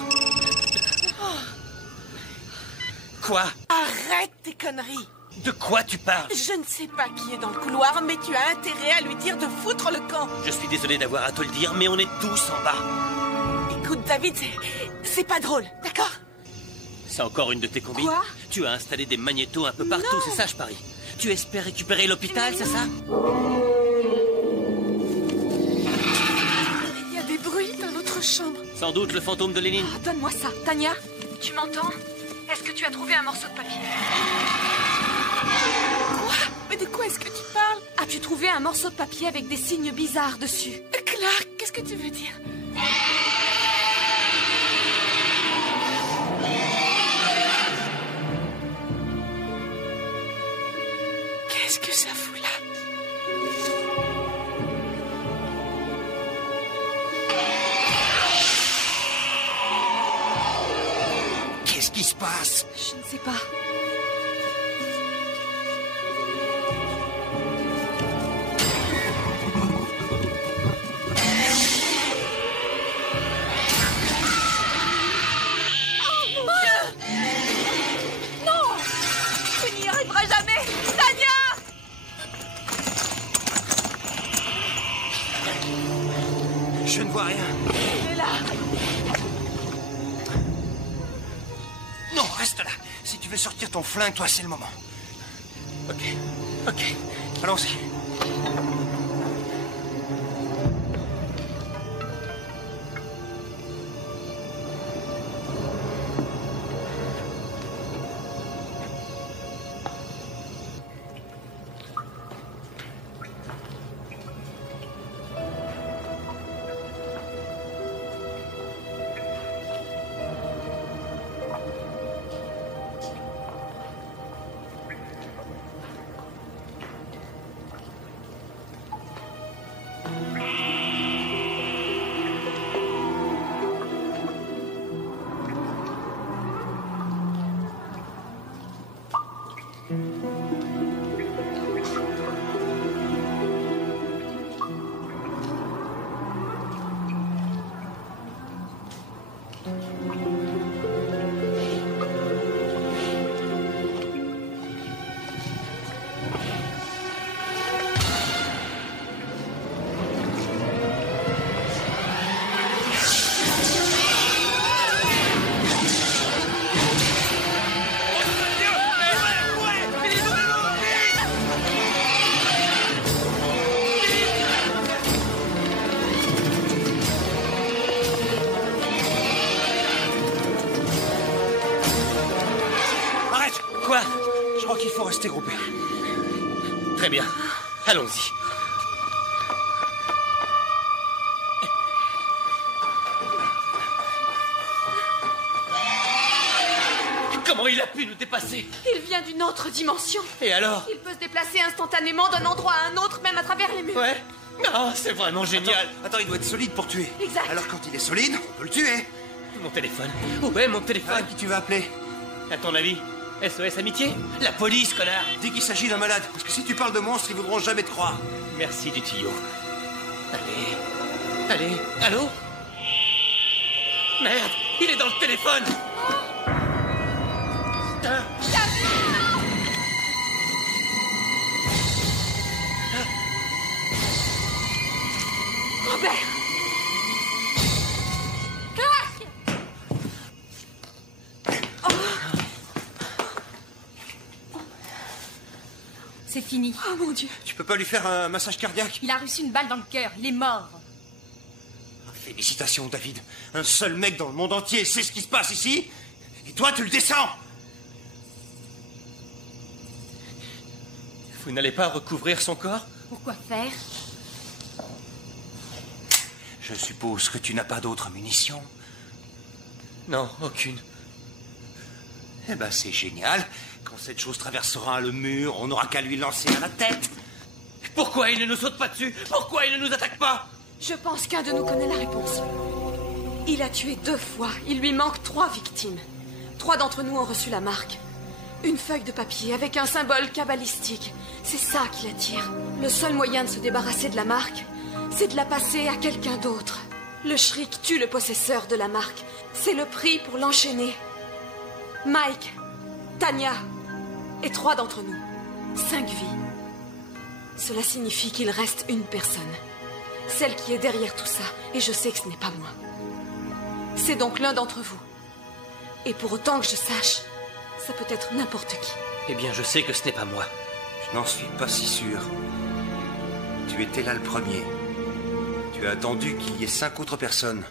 Quoi? Arrête tes conneries. De quoi tu parles? Je ne sais pas qui est dans le couloir, mais tu as intérêt à lui dire de foutre le camp. Je suis désolé d'avoir à te le dire, mais on est tous en bas. Écoute, David, c'est pas drôle, d'accord? C'est encore une de tes combines? Quoi? Tu as installé des magnétos un peu partout, Non. c'est ça, je parie? Tu espères récupérer l'hôpital, c'est ça? Il y a des bruits dans notre chambre. Sans doute le fantôme de Lénine. Ah, donne-moi ça. Tania, tu m'entends? Est-ce que tu as trouvé un morceau de papier? Quoi? Mais de quoi est-ce que tu parles? As-tu trouvé un morceau de papier avec des signes bizarres dessus? Clark, qu'est-ce que tu veux dire? Qu'est-ce que ça fout là? Qu'est-ce qui se passe? Je ne sais pas. Tu n'y arriveras jamais! Tania! Je ne vois rien. Il est là. Non, reste là. Si tu veux sortir ton flingue, toi, c'est le moment. Ok. Allons-y. Quoi? Je crois qu'il faut rester groupé. Très bien. Allons-y. Comment il a pu nous dépasser? Il vient d'une autre dimension. Et alors? Il peut se déplacer instantanément d'un endroit à un autre, même à travers les murs. Ouais. Non, c'est vraiment génial. Attends, il doit être solide pour tuer. Exact. Alors quand il est solide, on peut le tuer. Mon téléphone. Où est mon téléphone? Qui tu vas appeler? À ton avis? SOS Amitié? La police, connard! Dis qu'il s'agit d'un malade, parce que si tu parles de monstres, ils voudront jamais te croire. Merci du tuyau. Allez, allô? Merde, il est dans le téléphone! Putain. Robert! C'est fini. Oh mon Dieu! Tu peux pas lui faire un massage cardiaque? Il a reçu une balle dans le cœur. Il est mort. Félicitations, David. Un seul mec dans le monde entier sait ce qui se passe ici. Et toi, tu le descends. Vous n'allez pas recouvrir son corps? Pourquoi faire? Je suppose que tu n'as pas d'autres munitions. Non, aucune. Eh ben, c'est génial. Quand cette chose traversera le mur, on n'aura qu'à lui lancer à la tête. Pourquoi il ne nous saute pas dessus? Pourquoi il ne nous attaque pas? Je pense qu'un de nous connaît la réponse. Il a tué 2 fois. Il lui manque 3 victimes. 3 d'entre nous ont reçu la marque. Une feuille de papier avec un symbole kabbalistique. C'est ça qui l'attire. Le seul moyen de se débarrasser de la marque, c'est de la passer à quelqu'un d'autre. Le shriek tue le possesseur de la marque. C'est le prix pour l'enchaîner. Mike, Tanya et 3 d'entre nous. 5 vies. Cela signifie qu'il reste une personne. Celle qui est derrière tout ça. Et je sais que ce n'est pas moi. C'est donc l'un d'entre vous. Et pour autant que je sache, ça peut être n'importe qui. Eh bien, je sais que ce n'est pas moi. Je n'en suis pas si sûr. Tu étais là le premier. Tu as attendu qu'il y ait 5 autres personnes.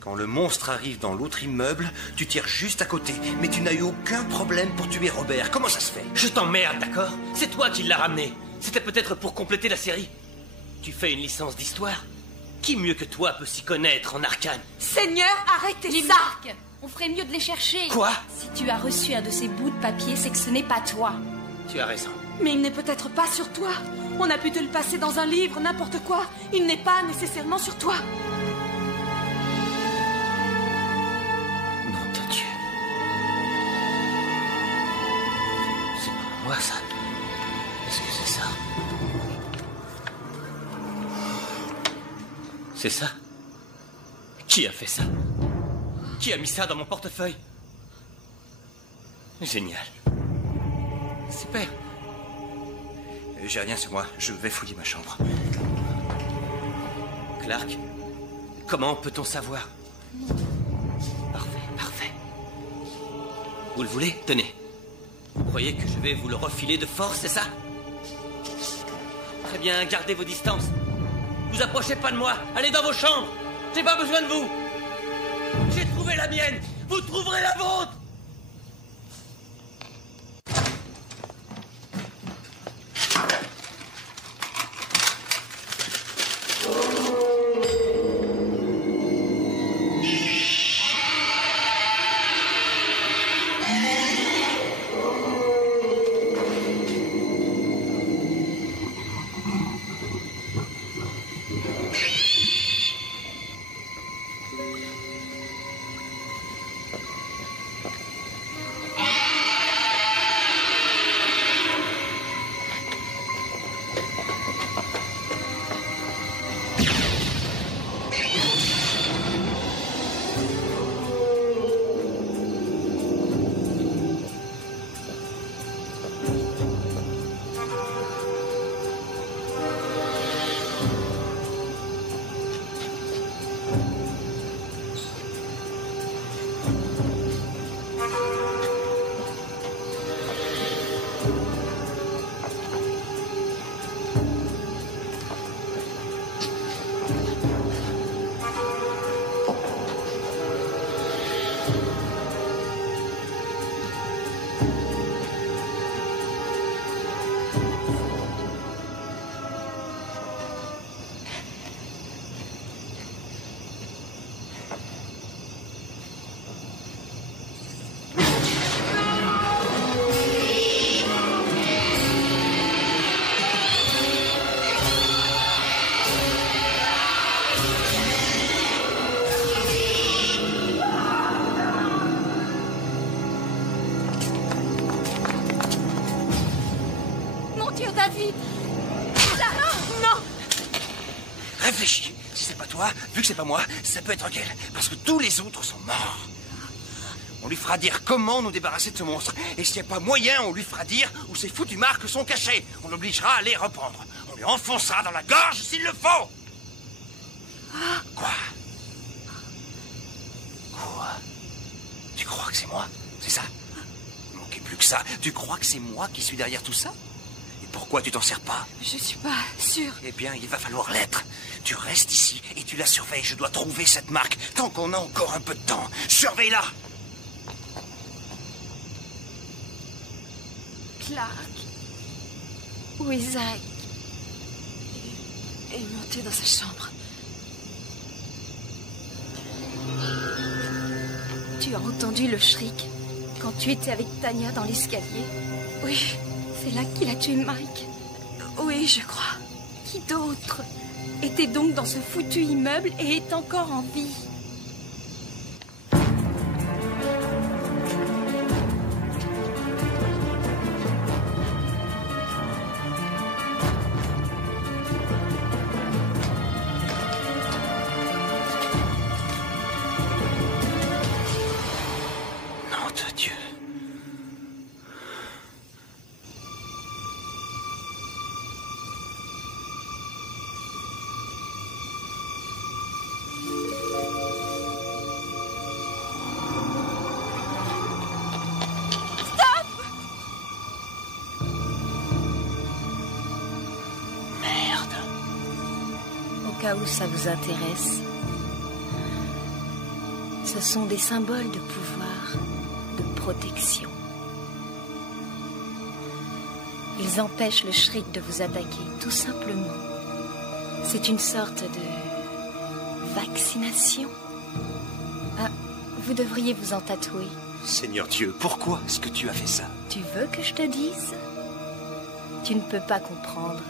Quand le monstre arrive dans l'autre immeuble, tu tires juste à côté. Mais tu n'as eu aucun problème pour tuer Robert. Comment ça se fait? Je t'emmerde, d'accord? C'est toi qui l'as ramené. C'était peut-être pour compléter la série. Tu fais une licence d'histoire? Qui mieux que toi peut s'y connaître en arcane? Seigneur, arrêtez Les ça! marques! On ferait mieux de les chercher. Quoi? Si tu as reçu un de ces bouts de papier, c'est que ce n'est pas toi. Tu as raison. Mais il n'est peut-être pas sur toi. On a pu te le passer dans un livre, n'importe quoi. Il n'est pas nécessairement sur toi. Nom de Dieu. C'est pas moi, ça. Est-ce que c'est ça? C'est ça? Qui a fait ça? Qui a mis ça dans mon portefeuille? Génial. Super. J'ai rien sur moi. Je vais fouiller ma chambre. Clark, Comment peut-on savoir? Parfait, parfait. Vous le voulez? Tenez. Vous croyez que je vais vous le refiler de force, c'est ça? Très bien, gardez vos distances. Vous approchez pas de moi. Allez dans vos chambres. J'ai pas besoin de vous. J'ai trouvé la mienne. Vous trouverez la vôtre. Réfléchis. Si c'est pas toi, vu que c'est pas moi, ça peut être qu'elle. Parce que tous les autres sont morts. On lui fera dire comment nous débarrasser de ce monstre. Et s'il n'y a pas moyen, on lui fera dire où ces foutues marques sont cachées. On l'obligera à les reprendre. On lui enfoncera dans la gorge s'il le faut. Quoi? Quoi? Tu crois que c'est moi? C'est ça? Il manquait plus que ça. Tu crois que c'est moi qui suis derrière tout ça? Et pourquoi tu t'en sers pas? Je suis pas sûre. Eh bien, il va falloir l'être. Tu restes ici et tu la surveilles. Je dois trouver cette marque tant qu'on a encore un peu de temps. Surveille-la. Clark ou Isaac est monté dans sa chambre. Tu as entendu le shriek quand tu étais avec Tanya dans l'escalier? Oui, c'est là qu'il a tué Mike. Oui, je crois. Qui d'autre était donc dans ce foutu immeuble et est encore en vie? Où ça vous intéresse, ce sont des symboles de pouvoir, de protection. Ils empêchent le shriek de vous attaquer, tout simplement. C'est une sorte de vaccination. Ah, vous devriez vous en tatouer. Seigneur Dieu, pourquoi est-ce que tu as fait ça? Tu veux que je te dise? Tu ne peux pas comprendre.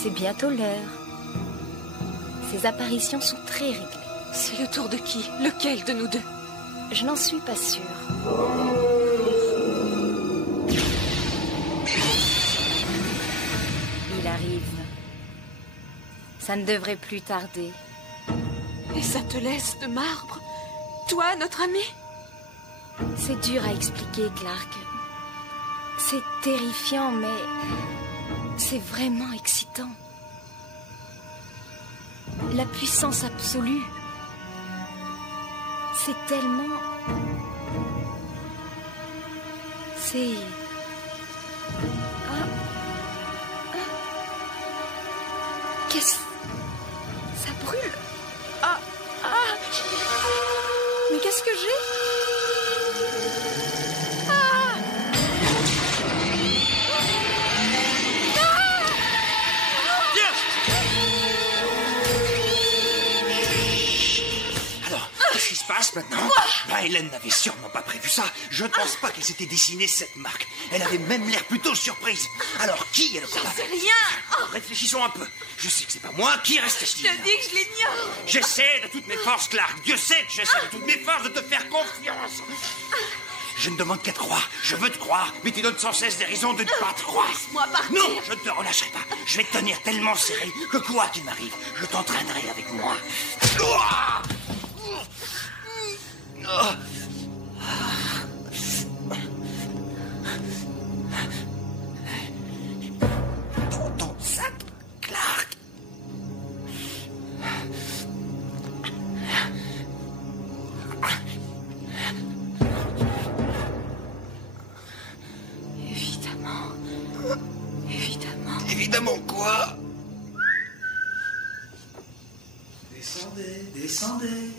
C'est bientôt l'heure. Ces apparitions sont très réglées. C'est le tour de qui? Lequel de nous deux? Je n'en suis pas sûre. Il arrive. Ça ne devrait plus tarder. Et ça te laisse de marbre? Toi, notre ami? C'est dur à expliquer, Clark. C'est terrifiant, mais... c'est vraiment excitant. La puissance absolue. C'est tellement... C'est... Qu'est-ce... Ça brûle. Mais qu'est-ce que j'ai? Qu'est-ce qui se passe maintenant? Bah, Hélène n'avait sûrement pas prévu ça. Je ne pense pas qu'elle s'était dessinée cette marque. Elle avait même l'air plutôt surprise. Alors, qui est le coupable? C'est rien. Réfléchissons un peu. Je sais que c'est pas moi. Qui reste-t-il? Je te dis que je l'ignore. J'essaie de toutes mes forces, Clark. Dieu sait que j'essaie de toutes mes forces de te faire confiance. Je ne demande qu'à te croire. Je veux te croire, mais tu donnes sans cesse des raisons de ne pas te croire. Laisse-moi partir. Non, je ne te relâcherai pas. Je vais te tenir tellement serré que quoi qu'il m'arrive, je t'entraînerai avec moi. Dans ton sac, Clark. Évidemment. Évidemment. Évidemment quoi? Descendez, descendez.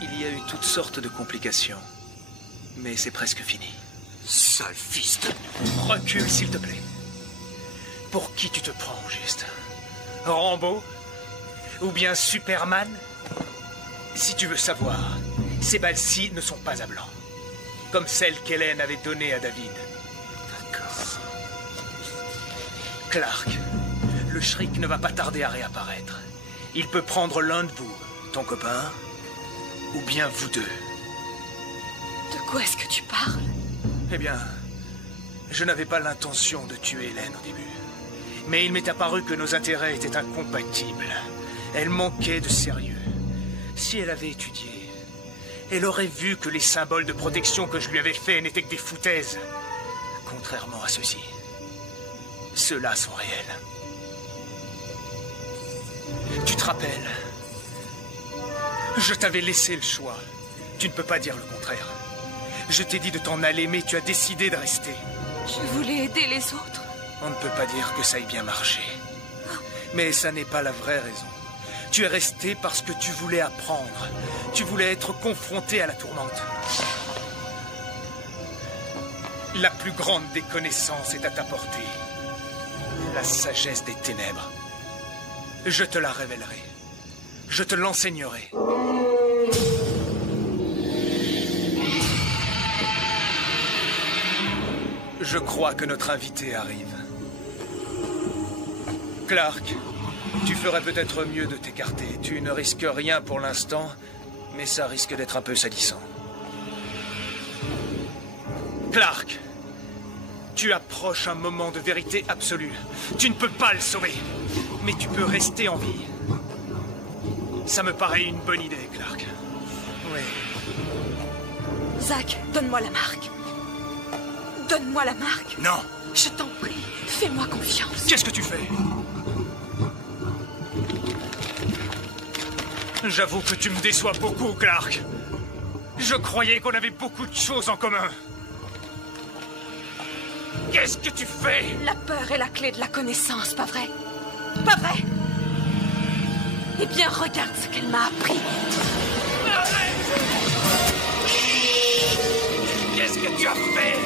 Il y a eu toutes sortes de complications, mais c'est presque fini. Sale fils de... Recule, s'il te plaît. Pour qui tu te prends, au juste? Rambo? Ou bien Superman? Si tu veux savoir, ces balles-ci ne sont pas à blanc. Comme celles qu'Hélène avait données à David. D'accord. Clark, le Shriek ne va pas tarder à réapparaître. Il peut prendre l'un de vous, ton copain, ou bien vous deux. De quoi est-ce que tu parles? Eh bien, je n'avais pas l'intention de tuer Hélène au début. Mais il m'est apparu que nos intérêts étaient incompatibles. Elle manquait de sérieux. Si elle avait étudié, elle aurait vu que les symboles de protection que je lui avais faits n'étaient que des foutaises. Contrairement à ceux-ci. Ceux-là sont réels. Tu te rappelles? Je t'avais laissé le choix. Tu ne peux pas dire le contraire. Je t'ai dit de t'en aller, mais tu as décidé de rester. Je voulais aider les autres. On ne peut pas dire que ça ait bien marché. Mais ça n'est pas la vraie raison. Tu es resté parce que tu voulais apprendre. Tu voulais être confronté à la tourmente. La plus grande des connaissances est à ta portée. La sagesse des ténèbres. Je te la révélerai. Je te l'enseignerai. Je crois que notre invité arrive. Clark, tu ferais peut-être mieux de t'écarter. Tu ne risques rien pour l'instant, mais ça risque d'être un peu salissant. Clark, tu approches un moment de vérité absolue. Tu ne peux pas le sauver, mais tu peux rester en vie. Ça me paraît une bonne idée, Clark. Oui. Zach, donne-moi la marque. Donne-moi la marque. Non. Je t'en prie, fais-moi confiance. Qu'est-ce que tu fais? J'avoue que tu me déçois beaucoup, Clark. Je croyais qu'on avait beaucoup de choses en commun. Qu'est-ce que tu fais? La peur est la clé de la connaissance, pas vrai? Pas vrai? Eh bien, regarde ce qu'elle m'a appris. Qu'est-ce que tu as fait?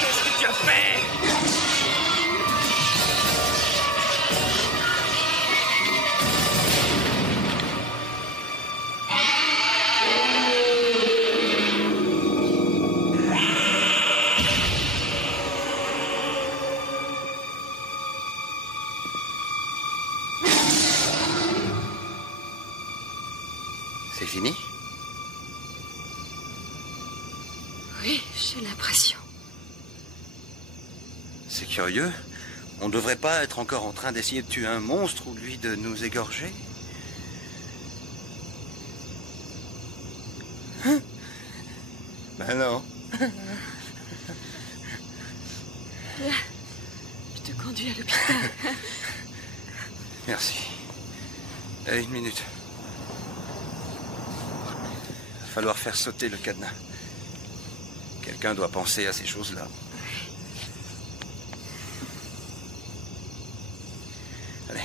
Qu'est-ce que tu as fait? C'est fini? Oui, j'ai l'impression. C'est curieux. On ne devrait pas être encore en train d'essayer de tuer un monstre ou lui de nous égorger? Hein? Ben non. Là, je te conduis à l'hôpital. Merci. Une minute. Il va falloir faire sauter le cadenas. Quelqu'un doit penser à ces choses-là. Allez.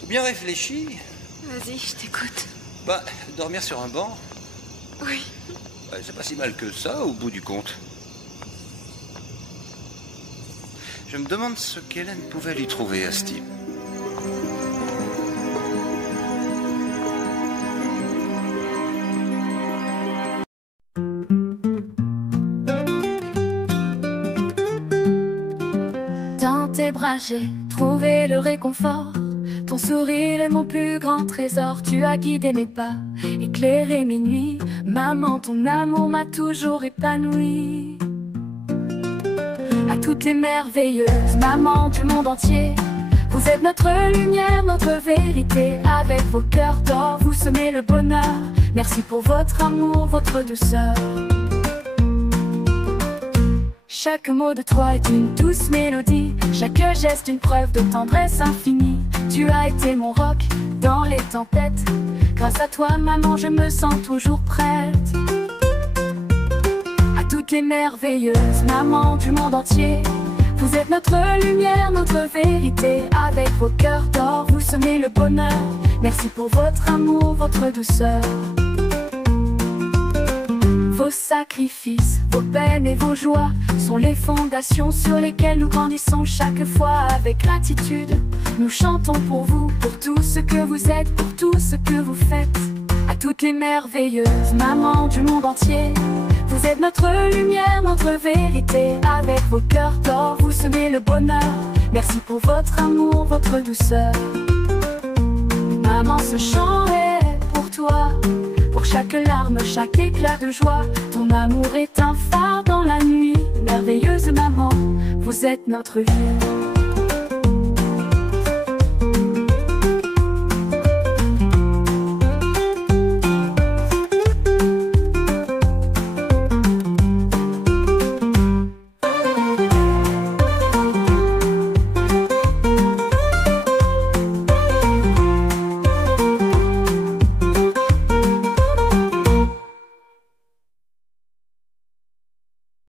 T'as bien réfléchi? Vas-y, je t'écoute. Bah, dormir sur un banc? Oui. C'est pas si mal que ça, au bout du compte. Je me demande ce qu'Hélène pouvait lui trouver à ce type. Dans tes bras, j'ai trouvé le réconfort. Ton sourire est mon plus grand trésor. Tu as guidé mes pas, éclairé mes nuits. Maman, ton amour m'a toujours épanoui. À toutes les merveilleuses mamans du monde entier, vous êtes notre lumière, notre vérité. Avec vos cœurs d'or, vous semez le bonheur. Merci pour votre amour, votre douceur. Chaque mot de toi est une douce mélodie. Chaque geste une preuve de tendresse infinie. Tu as été mon roc dans les tempêtes. Grâce à toi, maman, je me sens toujours prête. À toutes les merveilleuses mamans du monde entier, vous êtes notre lumière, notre vérité. Avec vos cœurs d'or, vous semez le bonheur. Merci pour votre amour, votre douceur. Vos sacrifices, vos peines et vos joies sont les fondations sur lesquelles nous grandissons chaque fois. Avec gratitude, nous chantons pour vous, pour tout ce que vous êtes, pour tout ce que vous faites. À toutes les merveilleuses mamans du monde entier, vous êtes notre lumière, notre vérité. Avec vos cœurs d'or, vous semez le bonheur. Merci pour votre amour, votre douceur. Maman, ce chant est pour toi. Pour chaque larme, chaque éclat de joie, ton amour est un phare dans la nuit. Merveilleuse maman, vous êtes notre vie.